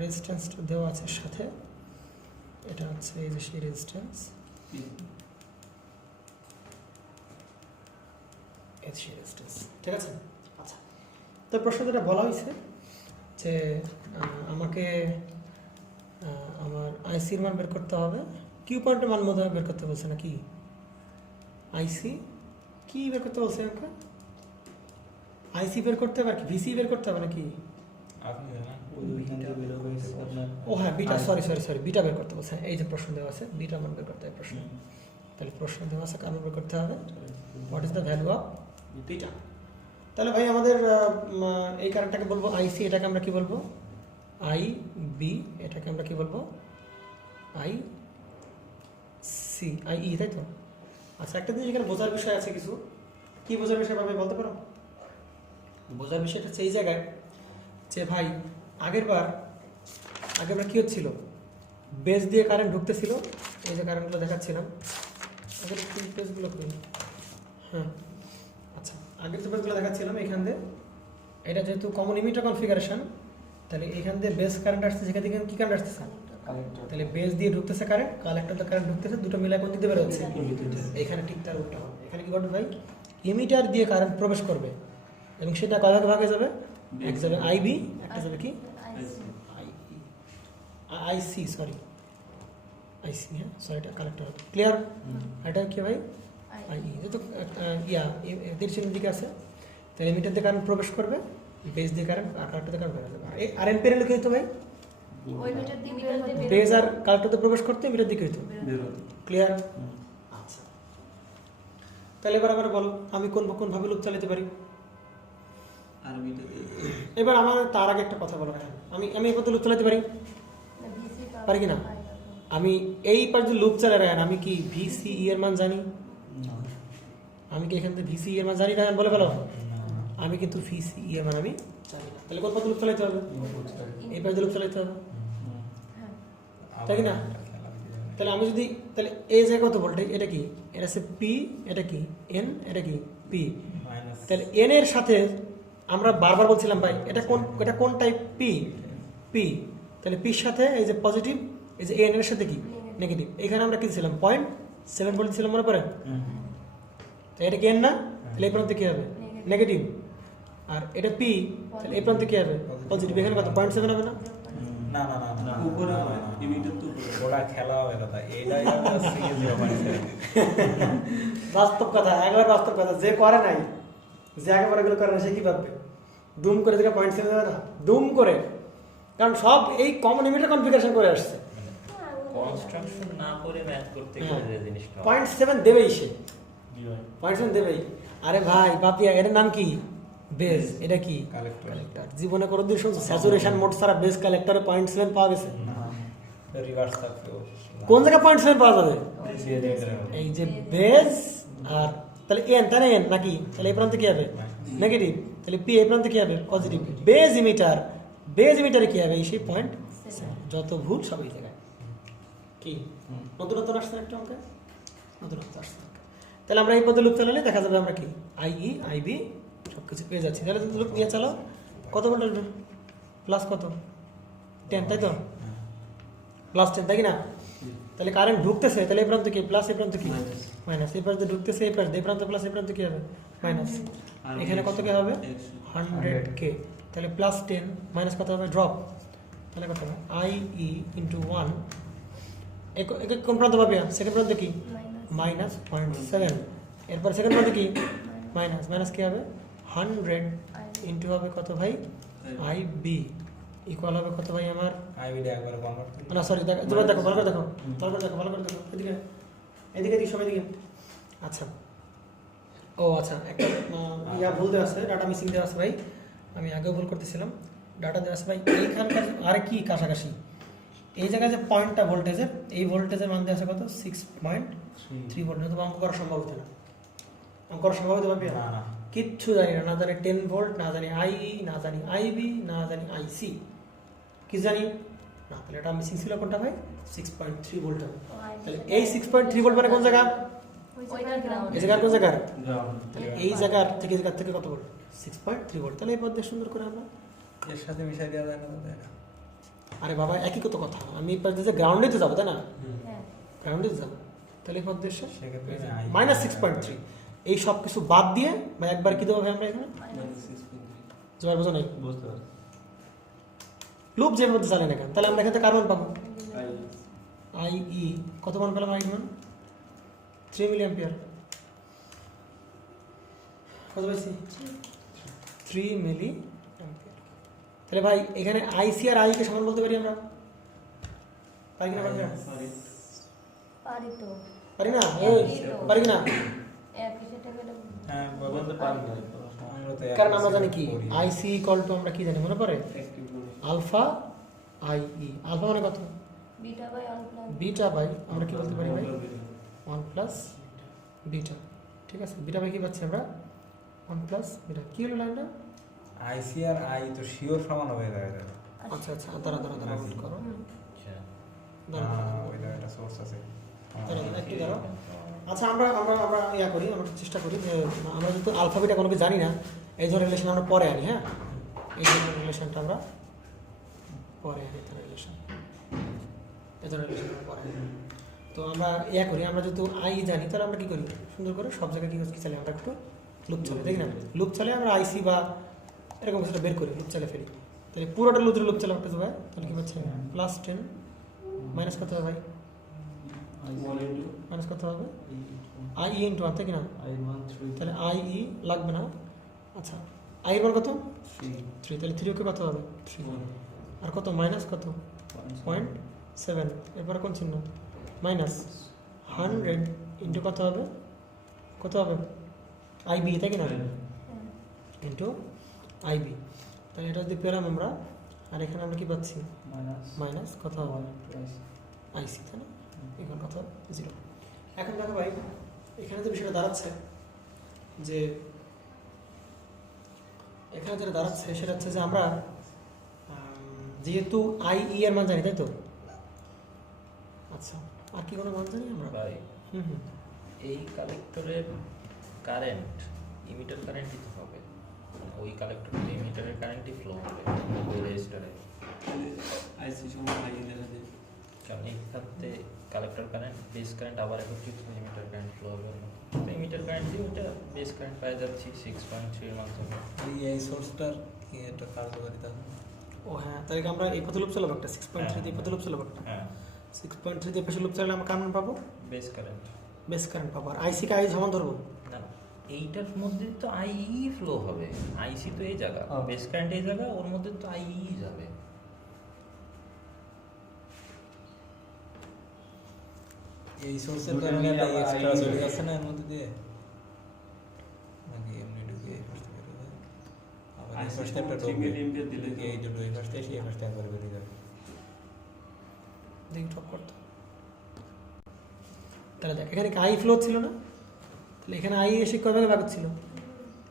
রেজিস্ট্যান্সটা দেওয়া আছে সাথে, এটা হচ্ছে এই যে সেই রেজিস্ট্যান্স, সেই রেজিস্ট্যান্স, ঠিক আছে। আচ্ছা, তো প্রশ্ন যেটা বলা হয়েছে যে আমাকে আমার আইসির মান বের করতে হবে, কিউ পয়েন্টের মান মধ্যে বের করতে বলছে নাকি? আইসি কি বের করতে বলছে আমাকে? আইসি বের করতে হবে আর কি ভিসি বের করতে হবে নাকি? আপনি জানেন ওইখান থেকে বের হবে আপনার। ও হ্যাঁ, বিটা, সরি বিটা বের করতে বলছে। এই যে প্রশ্ন দেওয়া আছে, বিটা মান বের করতে হবে প্রশ্ন। তাহলে প্রশ্ন দেওয়া আছে কার মান বের করতে হবে? What is the value of beta. তাহলে ভাই আমাদের এই কারেন্টটাকে বলবো আইসি, এটাকে আমরা কি বলবো? আই বি, এটাকে আমরা কি বলবো? আই সি, আই ই, তাই তো? আচ্ছা, একটা জিনিস এখানে বোঝার বিষয় আছে কিছু। কি বোঝার বিষয় ভাবে বলতে পারো? বোঝার বিষয়টা হচ্ছে এই জায়গায় যে ভাই আগেরবার কি হচ্ছিল, বেস দিয়ে কারেন্ট ঢুকতেছিল, এই যে কারেন্টগুলো দেখাচ্ছিলাম আগের পেজগুলো করি। হ্যাঁ আচ্ছা, আগের যে পেজগুলো দেখাচ্ছিলাম এখান দিয়ে, এটা যেহেতু কমন ইমিটার কনফিগারেশন, তাহলে এখান দিয়ে বেস কারেন্ট আসছে, যেখান থেকে কি কারেন্ট আসতেছে? তাহলে বেস দিয়ে ঢুকতেছে কারেন্ট, কালেক্টর কারেন্ট ঢুকতেছে, দুটো মিলে কোন দিতে বেরোচ্ছে? এখানে ঠিক তার উল্টা হবে। এখানে কি করবে ভাই? ইমিটার দিয়ে কারেন্ট প্রবেশ করবে এবং সেটা কয় ভাগে ভাগে যাবে? এক যাবে আইবি, একটা যাবে কি আইসি, আইসি, হ্যাঁ সরি, এটা কালেক্টর। ক্লিয়ার? এটা কি ভাই? আই যেহেতু তিরছিলের দিকে আছে, তাহলে ইমিটার দিয়ে কারেন্ট প্রবেশ করবে, বেস দিয়ে কারেন্ট আর কালেক্টর দিয়ে কারেন্ট বের যাবে। আর এম্পিয়ার হলে কি হতো ভাই? বেস আর কালেক্টর প্রবেশ করতে ইমিটার দিকে হতো। ক্লিয়ার? আচ্ছা, তাহলে এবার আবার বলো আমি কোন ভাবে লুপ চালাতে পারি? এবার আমার তার আগে একটা কথা বলো, আমি এই পথে লুপ চালাতে পারি কি না? আমি এই পার যে লুপ চালাই রাখেন, আমি কি ভিসিই এর মান জানি? আমি কি এখান থেকে ভিসিই এর মান জানি না? বলে ফেলো, আমি কিন্তু ভিসিই এর মান আমি জানি না। তাহলে কোন পথে লুপ চালাতে হবে? এই পার যে লুপ চালাতে হবে, তাই না? তাহলে আমি যদি, তাহলে এই জায়গায় কত ভোল্টেজ? এটা কি? এটা হচ্ছে পি, এটা কি এন, এটা কি পি। তাহলে এন এর সাথে আমরা বারবার বলছিলাম ভাই এটা কোন টাইপ? পি। তাহলে পির সাথে এই যে পজিটিভ, এই যে এন এর সাথে কি নেগেটিভ। এখানে আমরা কি ছিলাম 0.7 ভোল্ট ছিলাম, মনে পড়ে? তো এটা কি এন না? তাহলে এই প্রান্তে কি হবে? নেগেটিভ। আর এটা পি, তাহলে এই প্রান্তে কি হবে? পজিটিভ। এখানে কত 0.7 হবে না? না উপরে হয়, ইমিটার তো ওটা খেলা হবে কথা, এইটাই হচ্ছে কি 0.7। বাস্তব কথা, একবার বাস্তব কথা, যে করে নাই, যে একেবারে এগুলো করে না, সে কি ভাববে? দুম করে দিকে 0.7 দেবে না? দুম করে, কারণ সব এই কমন ইমিটার কনফিগারেশন করে আসছে। কনস্ট্রাকশন না করে ম্যাথ করতে গেলে যে জিনিসটা 0.7 দেবেই সে, 0.7 দেবেই। আরে ভাই বাপিয়া, এটার নাম কি? বেস। এটা কি? কালেক্টর। জীবনে কোনো দিন শুনছো স্যাচুরেশন মোড ছাড়া বেস কালেক্টরে 0.7 পাওয়া গেছে? রিভার্স থাকবে। কোন জায়গায় 0.7 পাওয়া যাবে? এই যে বেস আর তাহলে এন, তাই না? এন নাকি? তাহলে এই প্রান্তে কি হবে? নেগেটিভ। তাহলে পি এই প্রান্তে কি হবে? পজিটিভ। বেস ইমিটারে কি হবে? এই সেই 0.7। যত ভুল সব এই জায়গায়। কি নতুনত্ব আসছে একটা অঙ্কে? নতুনত্ব আসছে। তাহলে আমরা এই পদে লুপ চালালে দেখা যাবে আমরা কি আইই আইবি সব কিছু পেয়ে যাচ্ছি। তাহলে লুপ নিয়ে চালাও, কত ভোল্ট আসবে? প্লাস কত? 10, তাই তো? প্লাস 10, তাই কি না? তাহলে কারেন্ট ঢুকতেছে, তাহলে এই প্রান্ত কি প্লাস, এই প্রান্ত কি মাইনাস। এই প্রান্তে ঢুকতেছে, এই প্রান্ত প্লাস, এই প্রান্ত কি হবে? মাইনাস। এখানে কত কে হবে? 100K। তাহলে প্লাস 10 মাইনাস কত হবে? ড্রপ। তাহলে কত হবে? আইই ইন্টু 1। কোন প্রান্ত পাবে? সেকেন্ড প্রান্ত কি? মাইনাস 0.7। এরপর সেকেন্ড প্রান্ত কি? মাইনাস কি হবে? 100 ইন্টু হবে কত ভাই? আইবি ইকুয়াল হবে কত ভাই আমার? আইবিটা একবার কনভার্ট করি না সরি, দেখো ভালো করে দেখো, এদিকে সবাই দিকে। আচ্ছা, ও আচ্ছা, একটা ভুল দেওয়া আছে, ডাটা মিসিং দেওয়া আছে ভাই, আমি আগেও ভুল করতেছিলাম। ডাটা দেওয়া আছে ভাই এইখানকার, আরে কি কাছাকাছি এই জায়গায় যে পয়েন্টটা ভোল্টেজের, এই ভোল্টেজের মান দেওয়া আছে কত? 6.3 ভোল্ট। তো অঙ্ক করা সম্ভব হতো না, অঙ্ক করা সম্ভব হতে পারবে না, কিচ্ছু জানি না জানি 10 ভোল্ট, না জানি আইই, না জানি আইবি, না জানি আইসি, কি জানি না। তাহলে এটা মিসিং ছিল কোনটা ভাই? 6.3 ভোল্ট। তাহলে এই 6.3 ভোল্ট মানে কোন জায়গা? এই জায়গার কোন জায়গার? তাহলে এই জায়গার থেকে কত ভোল্ট? 6.3 ভোল্ট। তাহলে এই পথে সুন্দর করে আমরা এর সাথে মিশাই দেওয়া যায় না তো, তাই না? আরে বাবা একই কত কথা, আমি এই পাশে যে গ্রাউন্ডে তো যাবো তাই না, হ্যাঁ গ্রাউন্ডে তো যাবো, তাহলে কত দেশে সেক্ষেত্রে -6.3। এই সব কিছু বাদ দিয়ে বা একবার কি দেবো ভাই আমরা এখানে জোয়ার বোঝো নাই, বুঝতে পারছি। লুপ যে মধ্যে চালে না কেন, তাহলে আমরা এখান থেকে কার মান পাবো, আই ই কত মান পেলাম, আই মান 3 মিলি অ্যাম্পিয়ার, কত পাইছি 3 মিলি অ্যাম্পিয়ার। তাহলে ভাই এখানে আইসি আর আই কে সমান বলতে পারি আমরা, পারি কিনা পারি না, পারি তো পারি না এই পারি কিনা, একই সাথে গেলে হ্যাঁ বলতে পারি না। আমরা তো কারণ আমরা জানি কি আইসি ইকুয়াল টু আমরা কি জানি মনে পড়ে, আলফা আই ই, আলফা মানে কত, beta by all plus beta by আমরা কি বলতে পারি ভাই 1 প্লাস বিটা, ঠিক আছে, বিটা বাই কি পাচ্ছি আমরা 1 প্লাস বিটা, কি হলো লাইনটা, আইসি আর আই তো শিওর সমান হয়ে যায়। আচ্ছা আচ্ছা দাঁড়া দাঁড়া দাঁড়া হোল্ড করো, আচ্ছা দাঁড়া ওই একটা সোর্স আছে। দাঁড়া, একটু দাঁড়াও। আচ্ছা আমরা আমরা আমরা ইয়া করি, আমরা চেষ্টা করি যে আমরা যেহেতু আলফাবেটা কোনো কিছু জানি না, এই ধরনের রিলেশন আমরা পরে আনি, হ্যাঁ এই ধরনের রিলেশনটা আমরা পরে আনি, এই ধরনের রিলেশন আমরা পরে আনি। তো আমরা ইয়া করি, আমরা যেহেতু আই জানি তাহলে আমরা কি করি, সুন্দর করে সব জায়গায় কি চালাই আমরা একটু লুপ চালাই, দেখি না লুপ চালে আমরা আইসি বা এরকম কিছুটা বের করি, লুপ চালে ফেলি, তাহলে পুরোটা লুপ চালে একটা ভাই, তাহলে কি পাচ্ছি +10 মাইনাস কত হবে ভাই, মাইনাস কত হবে আই ই ইন্টু 1 তাই কিনা, তাহলে আই ই লাগবে না, আচ্ছা আই এর মান কত 3, তাহলে 3 ওকে কত হবে 3, আর কত মাইনাস কত 0.7, এরপরে কোন চিহ্ন মাইনাস 100 ইন্টু কত হবে আই বি তাই কিনা, ইন্টু আই বি, তাহলে এটা যদি পেলাম আমরা, আর এখানে আমরা কি পাচ্ছি মাইনাস কত হবে আইসি, তাই না, এখন কত 0। এখন দেখো ভাই এখানে যে বিষয়টা দাঁড়াচ্ছে যে এখানে যেটা দাঁড়াচ্ছে সেটা হচ্ছে যে আমরা যেহেতু আই ই এর মান জানি তাই তো, আচ্ছা আর কি কোনো মান জানি আমরা ভাই হুম হুম এই কালেক্টরের কারেন্ট ইমিটার কারেন্টই তো হবে, মানে ওই কালেক্টর ইমিটারের কারেন্টই ফ্লো হবে ওই রেজিস্টারে, আইসি সময় আই দেখা যায়। কারণ এখান থেকে কালেক্টর কারেন্ট বেস কারেন্ট আবার একত্রিত হয়ে ইমিটার কারেন্ট ফ্লো হবে, ইমিটার কারেন্ট দিয়ে ওটা বেস কারেন্ট পাই যাচ্ছি 6.3 এর মাধ্যমে। এই সোর্সটার কি একটা কার্যকারিতা, ও হ্যাঁ, তাহলে কি আমরা এই পথে লুপ চালাবো একটা 6.3 দিয়ে পথে লুপ চালাবো একটা হ্যাঁ 6.3 দিয়ে পাশে লুপ চালালে আমরা কারেন্ট পাবো, বেস কারেন্ট বেস কারেন্ট পাবো, আর আইসি কে আই সমান ধরবো, না এইটার মধ্যে তো আইই ফ্লো হবে, আইসি তো এই জায়গা, বেস কারেন্ট এই জায়গা, ওর মধ্যে তো আইই যাবে। এই সোর্সের কারণে একটা এক্সট্রা চলে যাচ্ছে না এর মধ্যে দিয়ে, নাকি এমনি ঢুকে এই ফার্স্ট বের হয়ে যায়, আবার এই আইসি ফার্স্ট একটা 3 ঢুকে মিলি অ্যাম্পিয়ার দিলে তো এই দুটো এই ফার্স্টে এসে এই ফার্স্টে একবার বেরিয়ে যাবে। দেখি ড্রপ করতে, তাহলে দেখ এখানে কি আই ফ্লো ছিল না, তাহলে এখানে আই এসে কয় ভাগে ভাগ ছিল,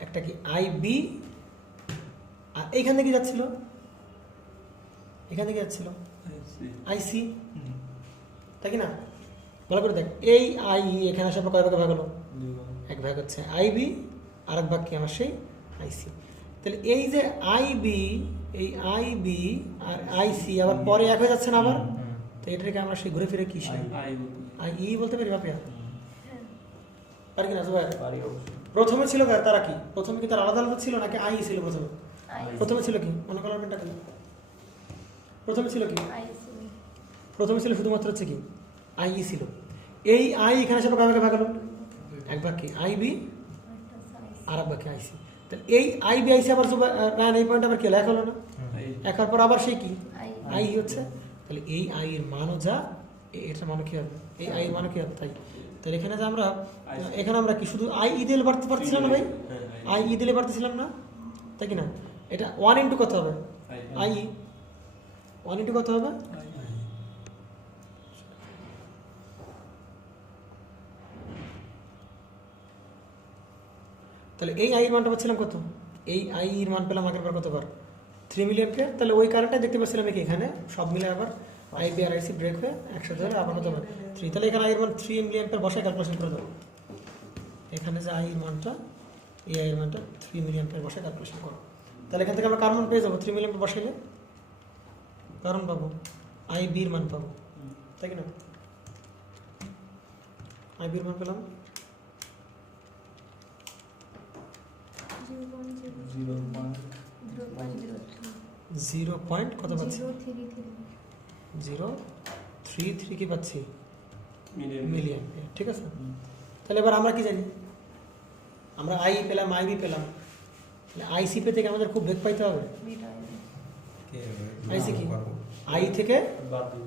একটা কি আই বি, আর এইখান থেকে যাচ্ছিল, এখান থেকে যাচ্ছিল আইসি, তাই কি না, ভালো করে দেখ এই আই এখানে আসার পর কয় ভাগে ভাগ হলো, এক ভাগ হচ্ছে আই বি, আর এক ভাগ কি আমার সেই আইসি, তাহলে এই যে আই বি, এই আই বি আর আইসি আবার পরে এক হয়ে যাচ্ছে না আবার, তো এটাকে আমরা সেই ঘুরে ফিরে কি আই ই বলতে পারি বাপিয়া, পারি কিনা জুবাইর, পারি অবশ্যই। প্রথমে ছিল তারা কি, প্রথমে কি তার আলাদা আলাদা ছিল নাকি আই ছিল প্রথমে, আই প্রথমে ছিল কি মনে করার পেনটা কি, প্রথমে ছিল কি, আইসি প্রথমে ছিল শুধুমাত্র হচ্ছে কি আই ই ছিল, এই আই এখানে সব কাকে ভাগ হলো, এক ভাগ কি আই বি আর এক ভাগ কি আইসি, তাহলে এই আই বি আইসি আবার রান এই পয়েন্ট আবার কি লেখা হলো না, একার পর আবার সেই কি আই আই হচ্ছে, তাহলে এই আই এর মানও যা এটার মানও কি হবে, এই আই এর মানও কি হবে তাই, তাহলে এখানে যে আমরা এখানে আমরা কি শুধু আই ই দিলে বাড়তে পারছিলাম না ভাই, আই ই দিলে বাড়তেছিলাম না, তাই কি না, এটা 1 ইন্টু কত হবে আই ই, 1 ইন্টু কত হবে, তাহলে এই আই এর মানটা পাচ্ছিলাম কত, এই আই এর মান পেলাম আগের বার কতবার 3 মিলি অ্যাম্পিয়ার, তাহলে ওই কারেন্টটা দেখতে পাচ্ছিলাম কি এখানে সব মিলে আবার আই বি আর আইসি ব্রেক হয়ে একসাথে হলে আবার কত হবে 3, তাহলে এখানে আই এর মান 3 মিলি অ্যাম্পিয়ার বসায় ক্যালকুলেশন করে দেবো, এখানে যে আই এর মানটা এই আই এর মানটা 3 মিলি অ্যাম্পিয়ার বসায় ক্যালকুলেশন করো, তাহলে এখান থেকে আমরা কার মান পেয়ে যাবো 3 মিলিয়ন বসাইলে কারণ পাবো আই বির মান পাবো, তাই কি না? আই বির মান পেলাম 0 পয়েন্ট কত পাচ্ছি 0.33 কি পাচ্ছি মিলিয়ন, ঠিক আছে? তাহলে এবার আমরা কি জানি, আমরা আই পেলাম আই বি পেলাম, তাহলে আইসি পেতে থেকে আমাদের খুব বেগ পাইতে হবে। আইসি কি আই থেকে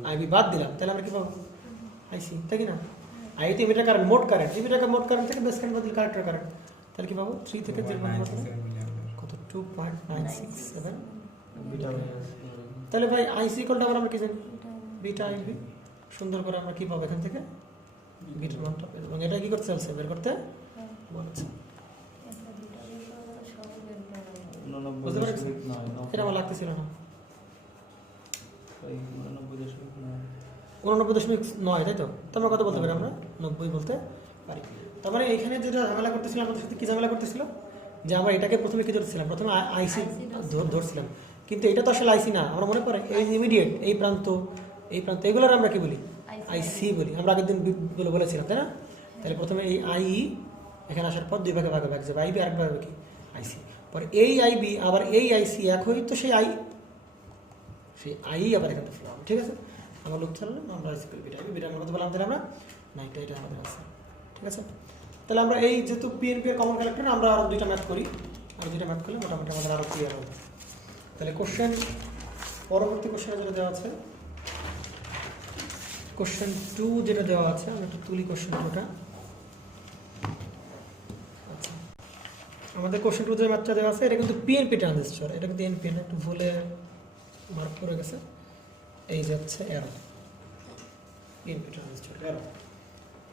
আইবি বাদ দিলাম, তাহলে আমরা কি পাবো আইসি, তাই কি না? আই তো ইমিটার কারেন্ট মোট কারেন্ট, ইমিটার মোট কারেন্ট থেকে বেস কারেন্ট বাদ দিলে কালেক্টর কারেন্ট, তাহলে কি পাবো 3 থেকে 0.9 কত 2.967 তাহলে ভাই আইসি ইকুয়ালটা আবার আমরা কি জানি বিটা আইবি, সুন্দর করে আমরা কি পাবো এখান থেকে বিটার মানটা পেয়ে যাবো। এবং এটা কি করতে চলছে বের করতে বলছে, বুঝতে পারছি? এটা আমার লাগতেছিল না 89.9, তাই তো? তো আমরা কত বলতে পারি, আমরা 90 বলতে পারি। তার মানে এখানে যেটা ঝামেলা করতেছিলাম আমাদের সাথে, কি ঝামেলা করতেছিল যে আমরা এটাকে প্রথমে কি ধরছিলাম, প্রথমে আইসি ধরছিলাম, কিন্তু এটা তো আসলে আইসি না। আমরা মনে পড়ে এই ইমিডিয়েট এই প্রান্ত এগুলোর আমরা কি বলি আইসি বলি, আমরা আগের দিন বলেছিলাম, তাই না? তাহলে প্রথমে এই আই এখানে আসার পর দুই ভাগে ভাগে যাবে, আইবি আরেক ভাগে কি আইসি, পরে এই আইবি আবার এই আইসি একই, তো সেই আই আবার এখানে ফ্লো হবে, ঠিক আছে? আমার লোক চালালাম আমরা আইসিকেল বিটা আইবি, বিটা আমরা কত বললাম তাহলে আমরা 9টা, এটা আমাদের আছে, ঠিক আছে? তাহলে আমরা এই যেহেতু পিএনপি এর কমন কালেক্টর, আমরা আরো দুইটা ম্যাথ করি, আর দুইটা ম্যাথ করলে মোটামুটি আমাদের আরো ক্লিয়ার হবে। তাহলে কোশ্চেন পরবর্তী কোশ্চেনে যেটা দেওয়া আছে, কোশ্চেন 2 যেটা দেওয়া আছে, আমরা একটু তুলি কোশ্চেন 2টা। আচ্ছা, আমাদের কোশ্চেন 2 যে ম্যাথটা দেওয়া আছে, এটা কিন্তু পিএনপি ট্রানজিস্টর, এটা কিন্তু এনপি না, একটু ভুলে মার্ক করে গেছে, এই যাচ্ছে এরো পিএনপি ট্রানজিস্টর এরো।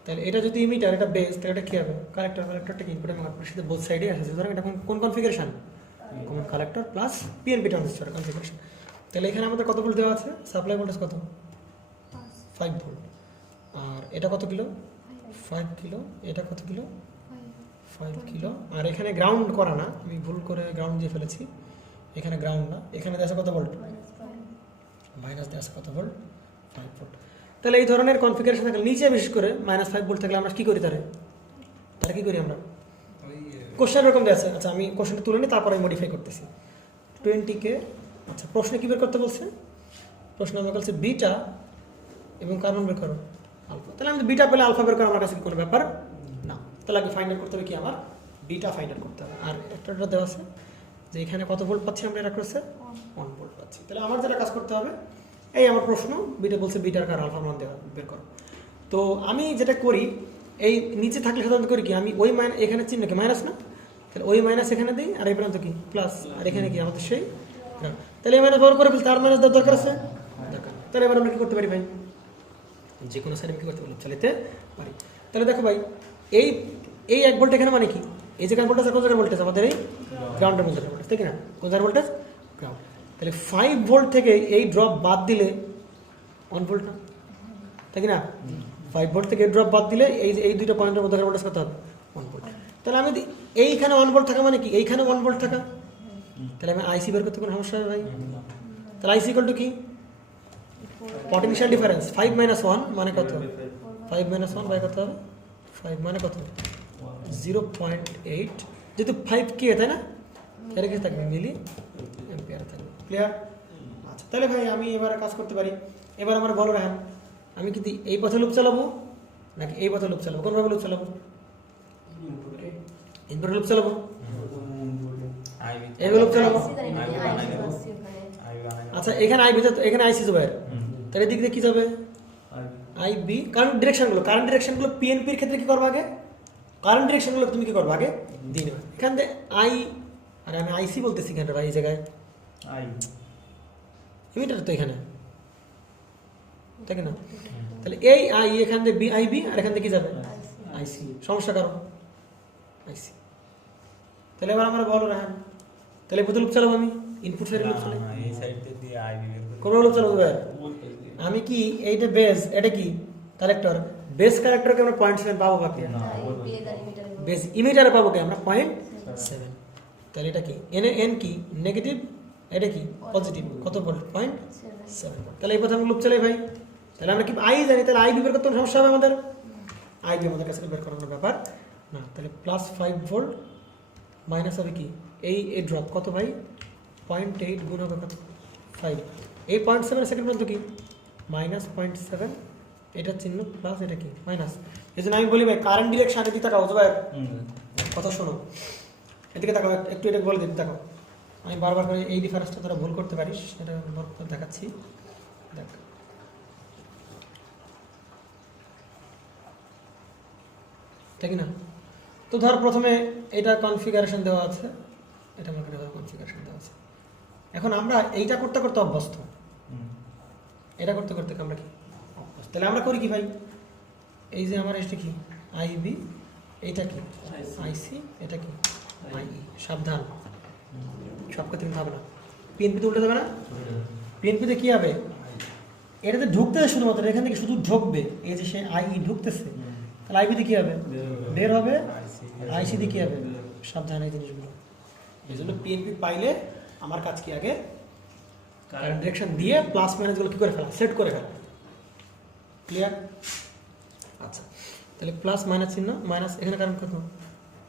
তাহলে এটা যদি ইমিটার, এটা বেস, তাহলে এটা কি হবে কালেক্টরটাকে ইনপুট এবং আউটপুটের সাথে বোথ সাইডে আসে, সুতরাং এটা কোন configuration common collector plus PNP transistor configuration. তাহলে এখানে আমাদের কত ভোল্ট দেওয়া আছে, সাপ্লাই ভোল্টেজ কত 5 ভোল্ট, আর এটা কত কিলো 5 কিলো, এটা কত কিলো 5 কিলো, আর এখানে গ্রাউন্ড করা না, আমি ভুল করে গ্রাউন্ড দিয়ে ফেলেছি, এখানে গ্রাউন্ড না, এখানে দেওয়া আছে কত ভোল্ট মাইনাস দেওয়া আছে কত ভোল্ট 5 ভোল্ট। তাহলে এই ধরনের কনফিগারেশন থাকলে নিচে বিশেষ করে -5 ভোল্ট থাকলে আমরা কি করি, তাহলে কি করি আমরা, কোশ্চেন এরকম দেওয়া আছে। আচ্ছা, আমি কোশ্চেনটা তুলে নিই, তারপরে মডিফাই করতেছি 20K। আচ্ছা, প্রশ্নে কী বের করতে বলছে, প্রশ্ন আমরা বলছে বিটা এবং কার্বন বের করো আলফা। তাহলে আমি বিটা পেলে আলফা বের করা আমার কাছে কোনো ব্যাপার না, তাহলে আগে ফাইন্ড আউট করতে হবে কি, আমার বিটা ফাইন্ড আউট করতে হবে। আর একটা দেওয়া আছে যে এখানে কত ভোল্ট পাচ্ছি আমরা, এটা করছে 1 ভোল্ট পাচ্ছি। তাহলে আমার যেটা কাজ করতে হবে, এই আমার প্রশ্ন বিটা বলছে বিটার কার আলফা মান দেওয়া বের করো। তো আমি যেটা করি, এই নিচে থাকলে সাধারণত করি কি, আমি ওই এখানে চিহ্ন কি মাইনাস না, তাহলে ওই মাইনাস এখানে দিই, আর এই প্রান্ত কি প্লাস, আর এখানে কি আমাদের সেই, তাহলে এই মাইনাস ব্যবহার করে ফেলতে, আর মাইনাস দেওয়ার দরকার আছে দরকার। তাহলে এবার আমরা কি করতে পারি ভাই, যে কোনো সাইড আমি কি করতে পারি, চালাতে পারি। তাহলে দেখো ভাই, এই 1 ভোল্ট এখানে মানে কি, এই জায়গার ভোল্টেজ আর কোন জায়গার ভোল্টেজ, আমাদের এই গ্রাউন্ডের মধ্যে ভোল্টেজ, তাই কি না? কোন জায়গার ভোল্টেজ গ্রাউন্ড। তাহলে 5 ভোল্ট থেকে এই ড্রপ বাদ দিলে 1 ভোল্ট না, তাই কি না? 5 ভোল্ট থেকে ড্রপ বাদ দিলে এই দুইটা পয়েন্টের মধ্যে ভোল্টেজ কত হবে 1 ভোল্ট। তাহলে আমি এইখানে 1 ভোল্ট থাকা মানে কি, এইখানে 1 ভোল্ট থাকা, তাহলে আমি আইসি বের করতে কোনো সমস্যা হবে ভাই? তাহলে আইসি ইকুয়াল টু কি, পটেনশিয়াল ডিফারেন্স 5 - 1 মানে কত, 5 - 1 বাই কত হবে 5 মানে কত 0.8, যেহেতু 5K তাই না, তাহলে কি থাকবে মিলি অ্যাম্পিয়ার থাকবে, ক্লিয়ার? আচ্ছা, তাহলে ভাই আমি এবারে কাজ করতে পারি। এবার আমার বলো রাহান, আমি কি এই পথে লুপ চালাবো নাকি এই পথে লুপ চালাবো, কোনভাবে লুপ চালাবো, ইনপুট লুপ চালাবো, এইভাবে লুপ চালাবো। আচ্ছা, এখানে আইবি, এখানে আইসি যাবে, তাহলে দিক দিয়ে কি যাবে আইবি। কারেন্ট ডিরেকশনগুলো পিএনপির ক্ষেত্রে কি করবো আগে, কারেন্ট ডিরেকশনগুলো তুমি কি করবো আগে দিয়ে নেবে। এখান থেকে আই, আর আমি আইসি বলতেছি কেন ভাই, এই জায়গায় ইমিটার তো এখানে, তাই না? তাহলে এই আই এখান থেকে বি আইবি, আর এখান থেকে কি যাবে আইসি, সমস্যা কারণ আইসি। তাহলে এবার আমরা বলো রাহান, তাহলে প্রতি লুপ চালাবো, আমি ইনপুট সাইডে লুপ চালাই, এই সাইডে দিয়ে আইবি বের করে কোন লুপ চালাবো ভাই? আমি কি এইটা বেস, এটা কি কালেক্টর, বেস কালেক্টরকে আমরা 0.7 পাবো বাকি, বেস ইমিটারে পাবো কি আমরা 0.7। তাহলে এটা কি এন কি নেগেটিভ, এটা কি পজিটিভ, কত ভোল্ট 0.7 ভোল্ট। তাহলে এই প্রথম লুপ চলে ভাই। তাহলে আমরা কি আই জানি, তাহলে আই বের করতে সমস্যা হবে আমাদের, আই বি আমাদের কাছে বের করার কোনো ব্যাপার না। তাহলে +5 ভোল্ট মাইনাস হবে কি এই ড্রপ কত ভাই 0.8 গুণ হবে কত 5, এই 0.7 সেকেন্ড পর্যন্ত কি -0.7, এটা চিহ্ন প্লাস, এটা কি মাইনাস। এই জন্য আমি বলি ভাই কারেন্ট ডিরেকশন এদিকে তাকাও ভাই, কথা শোনো এদিকে তাকাও একটু, এটা বলে দিতে তাকাও। আমি বারবার করে এই ডিফারেন্সটা তোরা ভুল করতে পারিস, সেটা দেখাচ্ছি দেখ। ঠিক না? তো ধর প্রথমে এটা কনফিগারেশন দেওয়া আছে, এটা আমাকে কনফিগারেশন দেওয়া আছে। এখন আমরা এইটা করতে করতে অভ্যস্ত, এটা করতে করতে আমরা কি অভ্যস্ত। তাহলে আমরা করি কি ভাই, এই যে আমার এটা কি আইবি, এটা কি আইসি, এটা কি আইই। সাবধান, সব কথা কিন্তু হবে না, পিএনপিতে উল্টে দেবে না। পিএনপিতে কি হবে, এটাতে ঢুকতেছে শুধুমাত্র, এখান থেকে শুধু ঢুকবে, এই যে সে আইই ঢুকতেছে, তাহলে আইবিতে কি হবে বের হবে, আইসিতে কি হবে, সাবধান এই জিনিসগুলো। এই জন্য পিএনপি পাইলে আমার কাজ কি আগে কারেন্ট ডিরেকশন দিয়ে প্লাস মাইনাসগুলো কি করে ফেলা, সেট করে ফেলা। ক্লিয়ার? আচ্ছা, তাহলে প্লাস মাইনাস চিহ্ন, মাইনাস এখানে কারেন্ট কত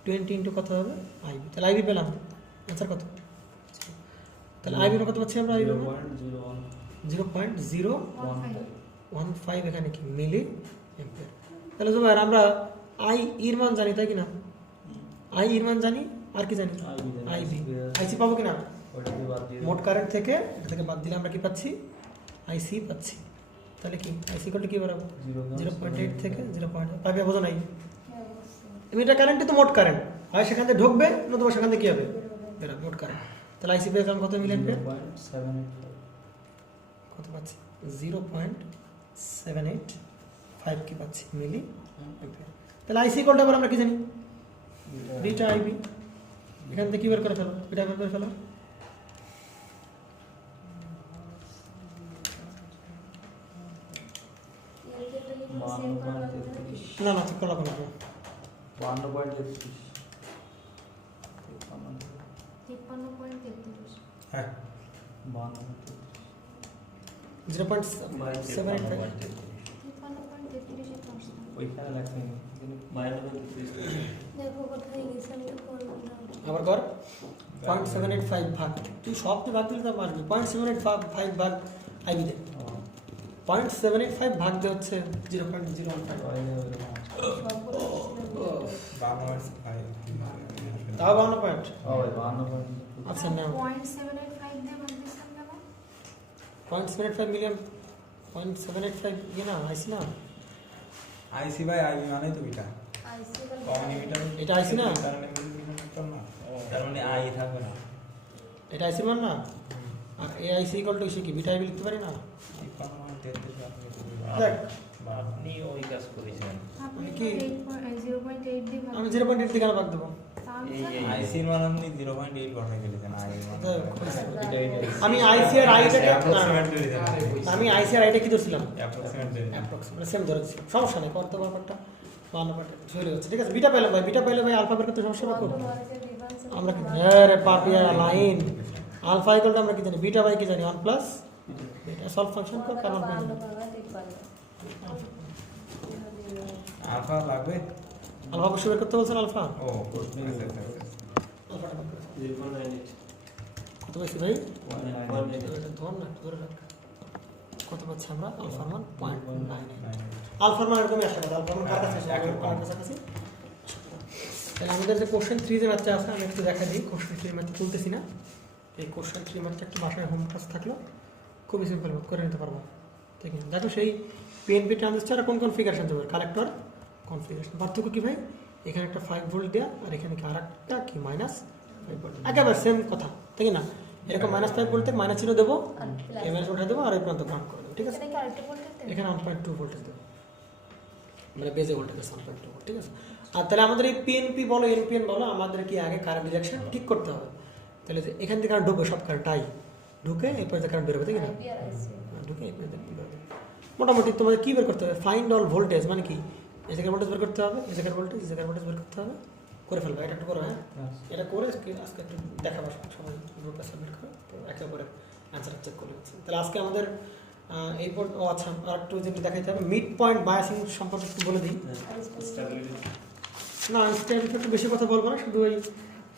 20 ইন্টু কত হবে আইবি, তাহলে আইবি পেলাম অ্যান্সার কত। তাহলে আইবি কত পাচ্ছি আমরা, আইবি 0.015 এখানে কি মিলি অ্যাম্পিয়ার। তাহলে জুবাইর আমরা আই এর মান জানি তাই কি না, আই এর মান জানি, আর কি জানি আইবি, আইসি পাবো কিনা, মোট কারেন্ট থেকে এটা থেকে বাদ দিলে আমরা কি পাচ্ছি আইসি পাচ্ছি। তাহলে কি আইসি কত কি বাড়াবো 0.8 থেকে 0.5 বোঝো নাই, এটা কারেন্টই তো মোট কারেন্ট, হয় সেখান থেকে ঢুকবে নতুবা সেখান থেকে কি হবে বেরোবে মোট কারেন্ট। তাহলে আইসি পেলাম কত মিলি অ্যাম্পিয়ার, কত পাচ্ছি 0.785 কি পাচ্ছি মিলি অ্যাম্পিয়ার। তাহলে আইসি কলটা আবার আমরা কি জানি বিটা আইবি, এখান থেকে কি বের করে ফেলো, বিটা বের করে ফেলো। না না ঠিক করা লাগবে না, 53.33 হ্যাঁ 0.785 ওইখানে লাগছে দেখো কোথায় গেছে, আমি তো করবো না। আবার কর 0.785 ভাগ, তুই সব তুই ভাগ দিলে তো পারবি, 0.785 ভাগ আইবি দে, 0.785 ভাগ দিয়ে হচ্ছে 0.015, তাও 52 পয়েন্ট। আচ্ছা না 0.785 দিয়ে ভাগ দিছেন কেন? 0.785 মিলিয়ন 0.785 ইয়ে না আইসি না, আইসি বাই আইবি মানে তো এটা আইসি কমিউনিটার, এটা আইসি না, তার মানে আই থাকবে না, এটা আইসি মান না। আর এ আইসি ইকুয়াল টু কি বিটা আইবি লিখতে পারি না, দেখ আপনি ওই কাজ করেছেন, আপনি কি? 0.8 দিয়ে ভাগ আমি 0.8 দিয়ে কেন ভাগ দেবো, আইসি মান আপনি 0.8 বসাই ফেলেছেন, আই মান আমি আইসি আর আইটাকে অ্যাপ্রক্সিমেট করে দেন, আমি আইসি আর আইটা কি ধরছিলাম অ্যাপ্রক্সিমেট করে দেন, অ্যাপ্রক্সিমেট সেম ধরেছি, সমস্যা নেই করতে ব্যাপারটা 52 চলে যাচ্ছে। ঠিক আছে, বিটা পেলে ভাই, বিটা পেলে ভাই আলফা বের করতে সমস্যা হবে, আমরা কি আরে Papiya line alpha equal to আমরা কি জানি বিটা বাই কি জানি 1 প্লাস এটা সলভ ফাংশন কর কারণ আলফা লাগবে, আলফা অবশ্যই বের করতে বলছেন, আলফা ও আচ্ছা আচ্ছা আলফাটা বের করো। 0.98 কত পাইছি ভাই, 1.98 এটা ধর না ধরে রাখ, কত পাচ্ছি আমরা আলফার মান 0.99, আলফার মান এরকমই আসে, আলফার মান কার কাছে আসে, কার কাছে। তাহলে আমাদের যে কোশ্চেন 3 যে ম্যাথটা আছে আমি একটু দেখা দিই, কোশ্চেন 3 ম্যাথ তুলতেছি না, এই কোশ্চেন 3 ম্যাথটা একটু বাসায় হোম কাজ থাকলো খুবই সিম্পল করে নিতে পারবো। ঠিক আছে, দেখো সেই পিএনপি ট্রানজিস্টার কোন কনফিগারেশন যাবে, কালেক্টর কনফিগারেশন, পার্থক্য কি ভাই, এখানে একটা 5 ভোল্ট দেয়া আর এখানে কি আরেকটা কি -5 ভোল্ট, একেবারে সেম কথা ঠিক না, এরকম -5 ভোল্টে মাইনাস চিহ্ন দেবো, এই মাইনাস উঠাই দেবো আর এই প্রান্ত গ্রাউন্ড করে দেবো। ঠিক আছে, এখানে কি আরেকটা ভোল্টেজ দেব? এখানে 1.2 ভোল্টেজ দেবো, মানে বেজে ভোল্টেজ 1.2 ভোল্ট। ঠিক আছে, আর তাহলে আমাদের এই পিএনপি বলো এনপিএন বলো আমাদের কি আগে কারেন্ট ডিরেকশন ঠিক করতে হবে। তাহলে যে এখান থেকে কারেন্ট ঢুকবে সব কারেন্টটাই ঢুকে এরপরে যে কারেন্ট বেরোবে তাই না, আইপি আর আইসি ঢুকে এরপরে বেরোবে। মোটামুটি তোমাদের কী বের করতে হবে, ফাইন্ড অল ভোল্টেজ মানে কি, এই জায়গার ভোল্টেজ বের করতে হবে, এই জায়গার ভোল্টেজ, এই জায়গার ভোল্টেজ বের করতে হবে, করে ফেলবো, এটা একটু করো, হ্যাঁ এটা করে আজকে একটু দেখাবো সবাই গ্রুপে সাবমিট করে, তো একে অপরে অ্যান্সার চেক করে নিচ্ছি। তাহলে আজকে আমাদের এই ও আচ্ছা আর একটু যেটা দেখাইতে হবে মিড পয়েন্ট বায়াসিং সম্পর্কে একটু বলে দিই। না স্টেপে একটু বেশি কথা বলবো না, শুধু ওই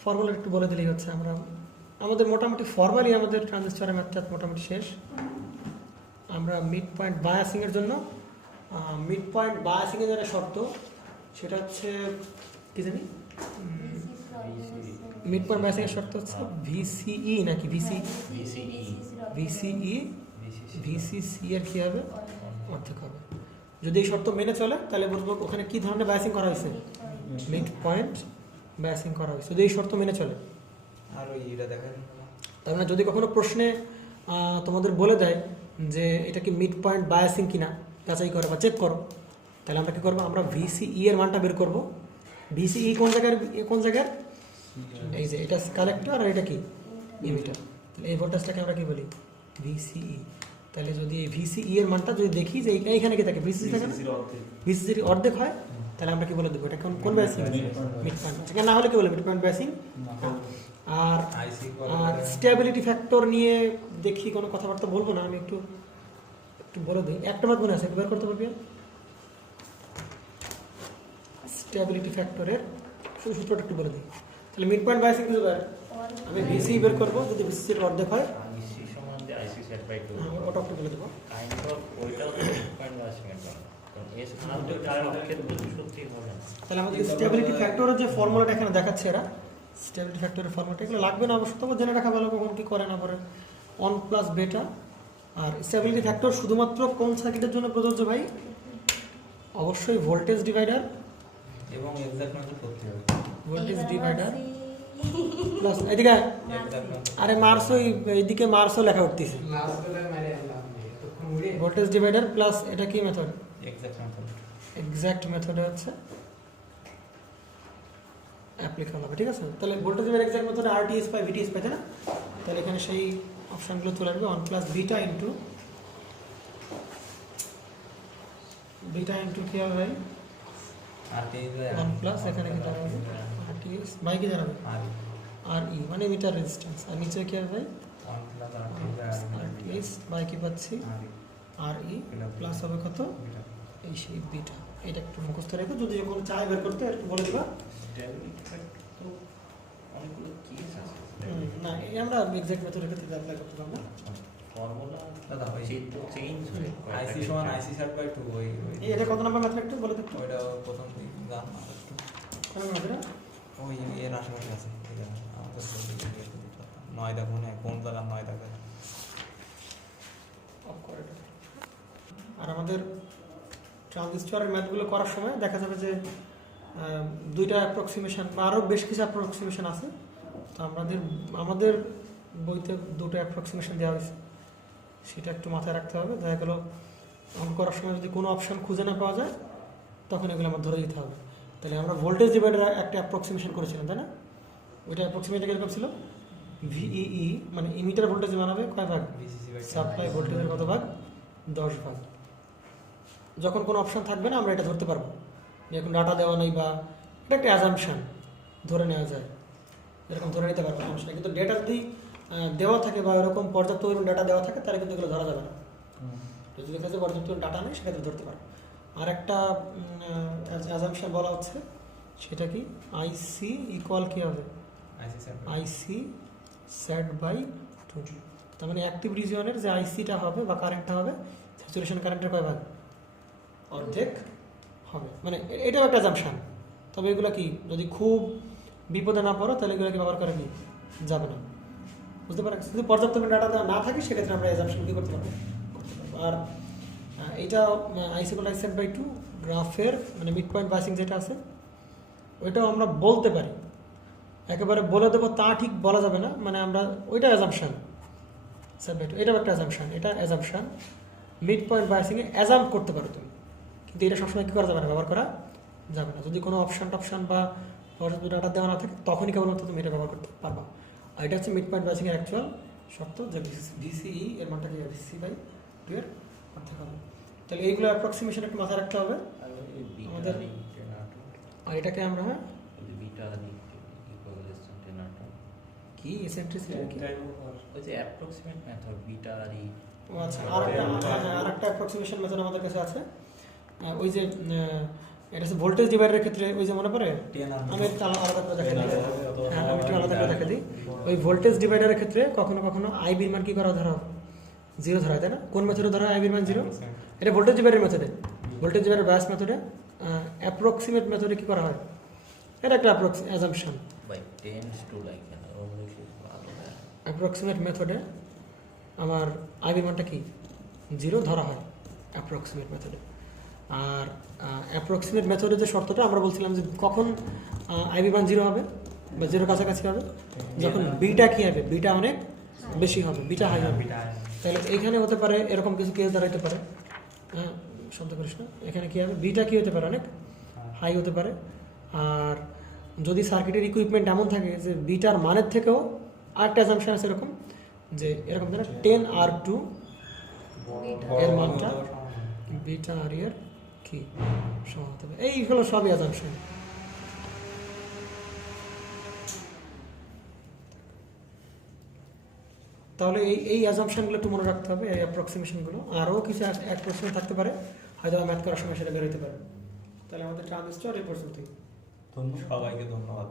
ফর্মুলা একটু বলে দিলেই হচ্ছে। আমরা আমাদের মোটামুটি ফর্মালি আমাদের ট্রানজিস্টরের ম্যাথটা মোটামুটি শেষ। আমরা মিড পয়েন্ট বায়াসিংয়ের জন্য মিড পয়েন্ট বায়াসিংয়ের যেটা শর্ত সেটা হচ্ছে কী জানি, মিড পয়েন্ট বায়াসিংয়ের শর্ত হচ্ছে ভিসিই নাকি ভিসিসি এর কী হবে, অর্ধেক হবে। যদি এই শর্ত মেনে চলে তাহলে বলবো ওখানে কী ধরনের বায়াসিং করা হয়েছে, মিড পয়েন্ট বায়াসিং করা হয়েছে, যদি এই শর্ত মেনে চলে। আর ওই এটা দেখেন, তার মানে যদি কখনো প্রশ্নে তোমাদের বলে দেয় যে এটা কি মিড পয়েন্ট বায়াসিং কিনা যাচাই করো বা চেক করো, তাহলে আমরা কী করবো, আমরা ভিসিই এর মানটা বের করবো। ভিসিই কোন জায়গার এই যে এটা কালেক্টর আর এটা কি ইমিটার, তাহলে এই ভোল্টেজটাকে আমরা কি বলি ভিসিই। তাহলে যদি এই ভিসিই এর মানটা যদি দেখি যে এইখানে কি থাকে ভিসিসি থাকে না, ভিসিসির অর্ধেক হয়, তাহলে আমরা কি বলে দেবো এটা কোন বায়াসিং, মিড পয়েন্ট। সেখানে না হলে কি বলে মিড পয়েন্ট বায়াসিং। আর আর স্টেবিলিটি ফ্যাক্টর নিয়ে দেখি কোনো কথাবার্তা বলবো না, আমি একটু বলে দিই। একটা মাত্র মনে আছে, একটু বের করতে পারবি স্টেবিলিটি ফ্যাক্টরের সূত্রটা একটু বলে দিই। তাহলে মিড পয়েন্ট বায়াসিং কিছু আমি ভিসি বের করবো, যদি ভিসির অর্ধেক হয় আইসি সমান দিয়ে আইসি সেট বাই 2 ওটা একটু বলে দেবো। কাইন্ড অফ ওইটাও তো পয়েন্ট বায়াসিং এর কারণ, কারণ এর সাথে ডাইরেক্ট ক্ষেত্রে সত্যি হবে না। তাহলে আমাদের স্টেবিলিটি ফ্যাক্টরের যে ফর্মুলাটা এখানে দেখাচ্ছে এরা, স্টেবিলিটি ফ্যাক্টরের ফর্মুলাটা এগুলো লাগবে না অবশ্য, তবে জেনে রাখা ভালো কখন কী করে না করে। 1 প্লাস বেটা। আর স্টেবিলিটি ফ্যাক্টর শুধুমাত্র কোন সার্কিটের জন্য প্রযোজ্য ভাই, অবশ্যই ভোল্টেজ ডিভাইডার এবং এক্সাক্ট মান করতে হবে, ভোল্টেজ ডিভাইডার প্লাস এদিকে আরে মার্সও এইদিকে মার্সও লেখা উঠতেছে, ভোল্টেজ ডিভাইডার প্লাস এটা কি মেথড, এক্সাক্ট মেথডে হচ্ছে অ্যাপ্লিকেবল হবে, ঠিক আছে। তাহলে ভোল্টেজ ডিভাইডার এক্সাক্ট মেথডে আরটিএস পাই ভিটিএস পাই, তাই না? তাহলে এখানে সেই অপশনগুলো চলে আসবে 1 প্লাস বিটা ইন্টু কি হবে ভাই, 1 প্লাস এখানে কি দাঁড়াবে আরটিএস বাই কি দাঁড়াবে আর ই মানে মিটার রেজিস্ট্যান্স, আর নিচে কি হবে ভাই আরটিএস বাই কি পাচ্ছি আর ই প্লাস হবে কত এই সেই বিটা। এটা একটু মুখস্থ রেখো, যদি যখন চাই বের করতে একটু বলে দিবা। তো অনেকগুলো কেস আছে না এই আমরা এক্সাক্ট মেথডের ক্ষেত্রে অ্যাপ্লাই করতে পারবো না। ফর্মুলা দাদা ভাই চিত্র চেঞ্জ হয় আইসি সমান আইসি সেট বাই 2 ওই এই এটা কত নাম্বার মেথড একটু বলে দিতে, ওইটা প্রথম দিক জান না একটু কোন মেথড ওই এর আশেপাশে আছে, ঠিক আছে আমাদের তো 9 দেখো না কোন জায়গা 9 দেখো। অফ করে দাও। আর আমাদের ট্রানজিস্টরের ম্যাথগুলো করার সময় দেখা যাবে যে দুইটা অ্যাপ্রক্সিমেশন বা আরও বেশ কিছু অ্যাপ্রক্সিমেশন আছে, তো আমাদের বইতে দুটো অ্যাপ্রক্সিমেশন দেওয়া হয়েছে, সেটা একটু মাথায় রাখতে হবে। দেখা গেলো অঙ্ক করার সময় যদি কোনো অপশন খুঁজে না পাওয়া যায় তখন এগুলো আমার ধরে দিতে হবে। তাহলে আমরা ভোল্টেজ ডিভাইডার একটা অ্যাপ্রক্সিমেশন করেছিলাম, তাই না? ওইটা অ্যাপ্রক্সিমেশন কীরকম ছিল, ভিইই মানে ইমিটার ভোল্টেজ বানাবে কয় ভাগ, সাপ্লাই ভোল্টেজের কত ভাগ, 10 ভাগ। যখন কোনো অপশন থাকবে না আমরা এটা ধরতে পারবো যে এখন ডাটা দেওয়া নেই, বা এটা একটা অ্যাজাম্পশন ধরে নেওয়া যায়, এরকম ধরে নিতে পারবো সমস্যা। কিন্তু ডেটা যদি দেওয়া থাকে বা এরকম পর্যাপ্ত পরিমাণ ডাটা দেওয়া থাকে তাহলে কিন্তু এগুলো ধরা যাবে না। যদি দেখা যায় পর্যাপ্ত ডাটা নেই সেক্ষেত্রে ধরতে পারবো। আর একটা অ্যাজাম্পশন বলা হচ্ছে, সেটা কি আইসি ইকুয়াল কী হবে, আইসি সেট বাই 2। তার মানে অ্যাক্টিভ রিজিয়নের যে আইসিটা হবে বা কারেন্টটা হবে স্যাচুরেশন কারেন্টের কয় ভাগ, অর্ধেক হবে। মানে এটাও একটা অ্যাজাম্পশন, তবে এগুলো কি যদি খুব বিপদে না পড়ো তাহলে এগুলো কি ব্যবহার করে যাবে না, বুঝতে পারেন? যদি পর্যাপ্ত ডাটা না থাকে সেক্ষেত্রে আমরা অ্যাজাম্পশন কী করতে পারবো। আর এইটা আইসি ইকুয়াল আইসি সেট বাই 2 গ্রাফের মানে মিড পয়েন্ট বায়াসিং যেটা আছে ওইটাও আমরা বলতে পারি, একেবারে বলে দেবো তা ঠিক বলা যাবে না, মানে আমরা ওইটা অ্যাজাম্পশন সেট বাই 2 এটাও একটা অ্যাজাম্পশন, এটা অ্যাজাম্পশন মিড পয়েন্ট বায়াসিংয়ে অ্যাজাম্প করতে পারো তুমি, কিন্তু এটা সবসময় কী করা যাবে না, ব্যবহার করা যাবে না। যদি কোনো অপশন বা পর্যাপ্ত ডাটা দেওয়া না থাকে তখনই কেবলমাত্র তুমি এটা ব্যবহার করতে পারবা। আর এটা হচ্ছে মিড পয়েন্ট বায়াসিংয়ের অ্যাকচুয়াল শর্ত, যে ভিসিই এর মানটা কি ভিসি বাই 2 এর অর্ধেক হবে। তাহলে এইগুলো অ্যাপ্রক্সিমেশন একটু মাথায় রাখতে হবে আমাদের। আর এটাকে আমরা বিটারি ইকুয়ালেশন টেনাটা কি এসেন্ট্রিসিটি কি? ওই যে অ্যাপ্রক্সিমেট মেথড বিটারি ও আচ্ছা, আরেকটা অ্যাপ্রক্সিমেশন মেথড আমাদের কাছে আছে। ওই যে এটা হচ্ছে ভোল্টেজ ডিভাইডারের ক্ষেত্রে, ওই যে মনে পড়ে, আমি একটু আলাদা করে দেখা দিই। হ্যাঁ, আমি একটু আলাদা করে দেখা দিই। ওই ভোল্টেজ ডিভাইডারের ক্ষেত্রে কখনো কখনো আইবির মান কি করা ধরা হয়? 0 ধরা হয়, তাই না? কোন মেথডে ধরা হয় আইবির মান 0? এটা ভোল্টেজ ডিভাইডার মেথডে, ভোল্টেজ ডিভাইডার বায়াস মেথডে। অ্যাপ্রক্সিমেট মেথডে কি করা হয়? এটা একটা assumption. By tens to like ভালো না। অ্যাপ্রক্সিমেট মেথডে আমার আইবির মানটা কি 0 ধরা হয় অ্যাপ্রক্সিমেট মেথডে। আর অ্যাপ্রক্সিমেট মেথডে যে শর্তটা আমরা বলছিলাম যে কখন আইবি মান 0 হবে বা 0 কাছাকাছি হবে, যখন বিটা কি হবে, বিটা অনেক বেশি হবে, বিটা হাই হবে। তাহলে এইখানে হতে পারে এরকম কিছু কেস দাঁড়াইতে পারে, হ্যাঁ শব্দ করিস না, এখানে কি হবে, বিটা কি হতে পারে, অনেক হাই হতে পারে। আর যদি সার্কিটের ইকুইপমেন্ট এমন থাকে যে বিটার মানের থেকেও আরেকটা অ্যাজাম্পশন আছে এরকম, যে এরকম ধরো 10R2 এর মানটা বিটা আর এর কি সমান হতে হবে। এই হলো সবই অ্যাজাম্পশন। তাহলে এই অ্যাজাম্পশনগুলো একটু মনে রাখতে হবে, এই অ্যাপ্রক্সিমেশনগুলো। আরও কিছু অ্যাপ্রক্সিমেশন থাকতে পারে, হয়তো ম্যাথ করার সময় সেটা বেরোতে পারে। তাহলে আমাদের ট্রানজিস্টর এই পর্যন্তই। সবাইকে ধন্যবাদ।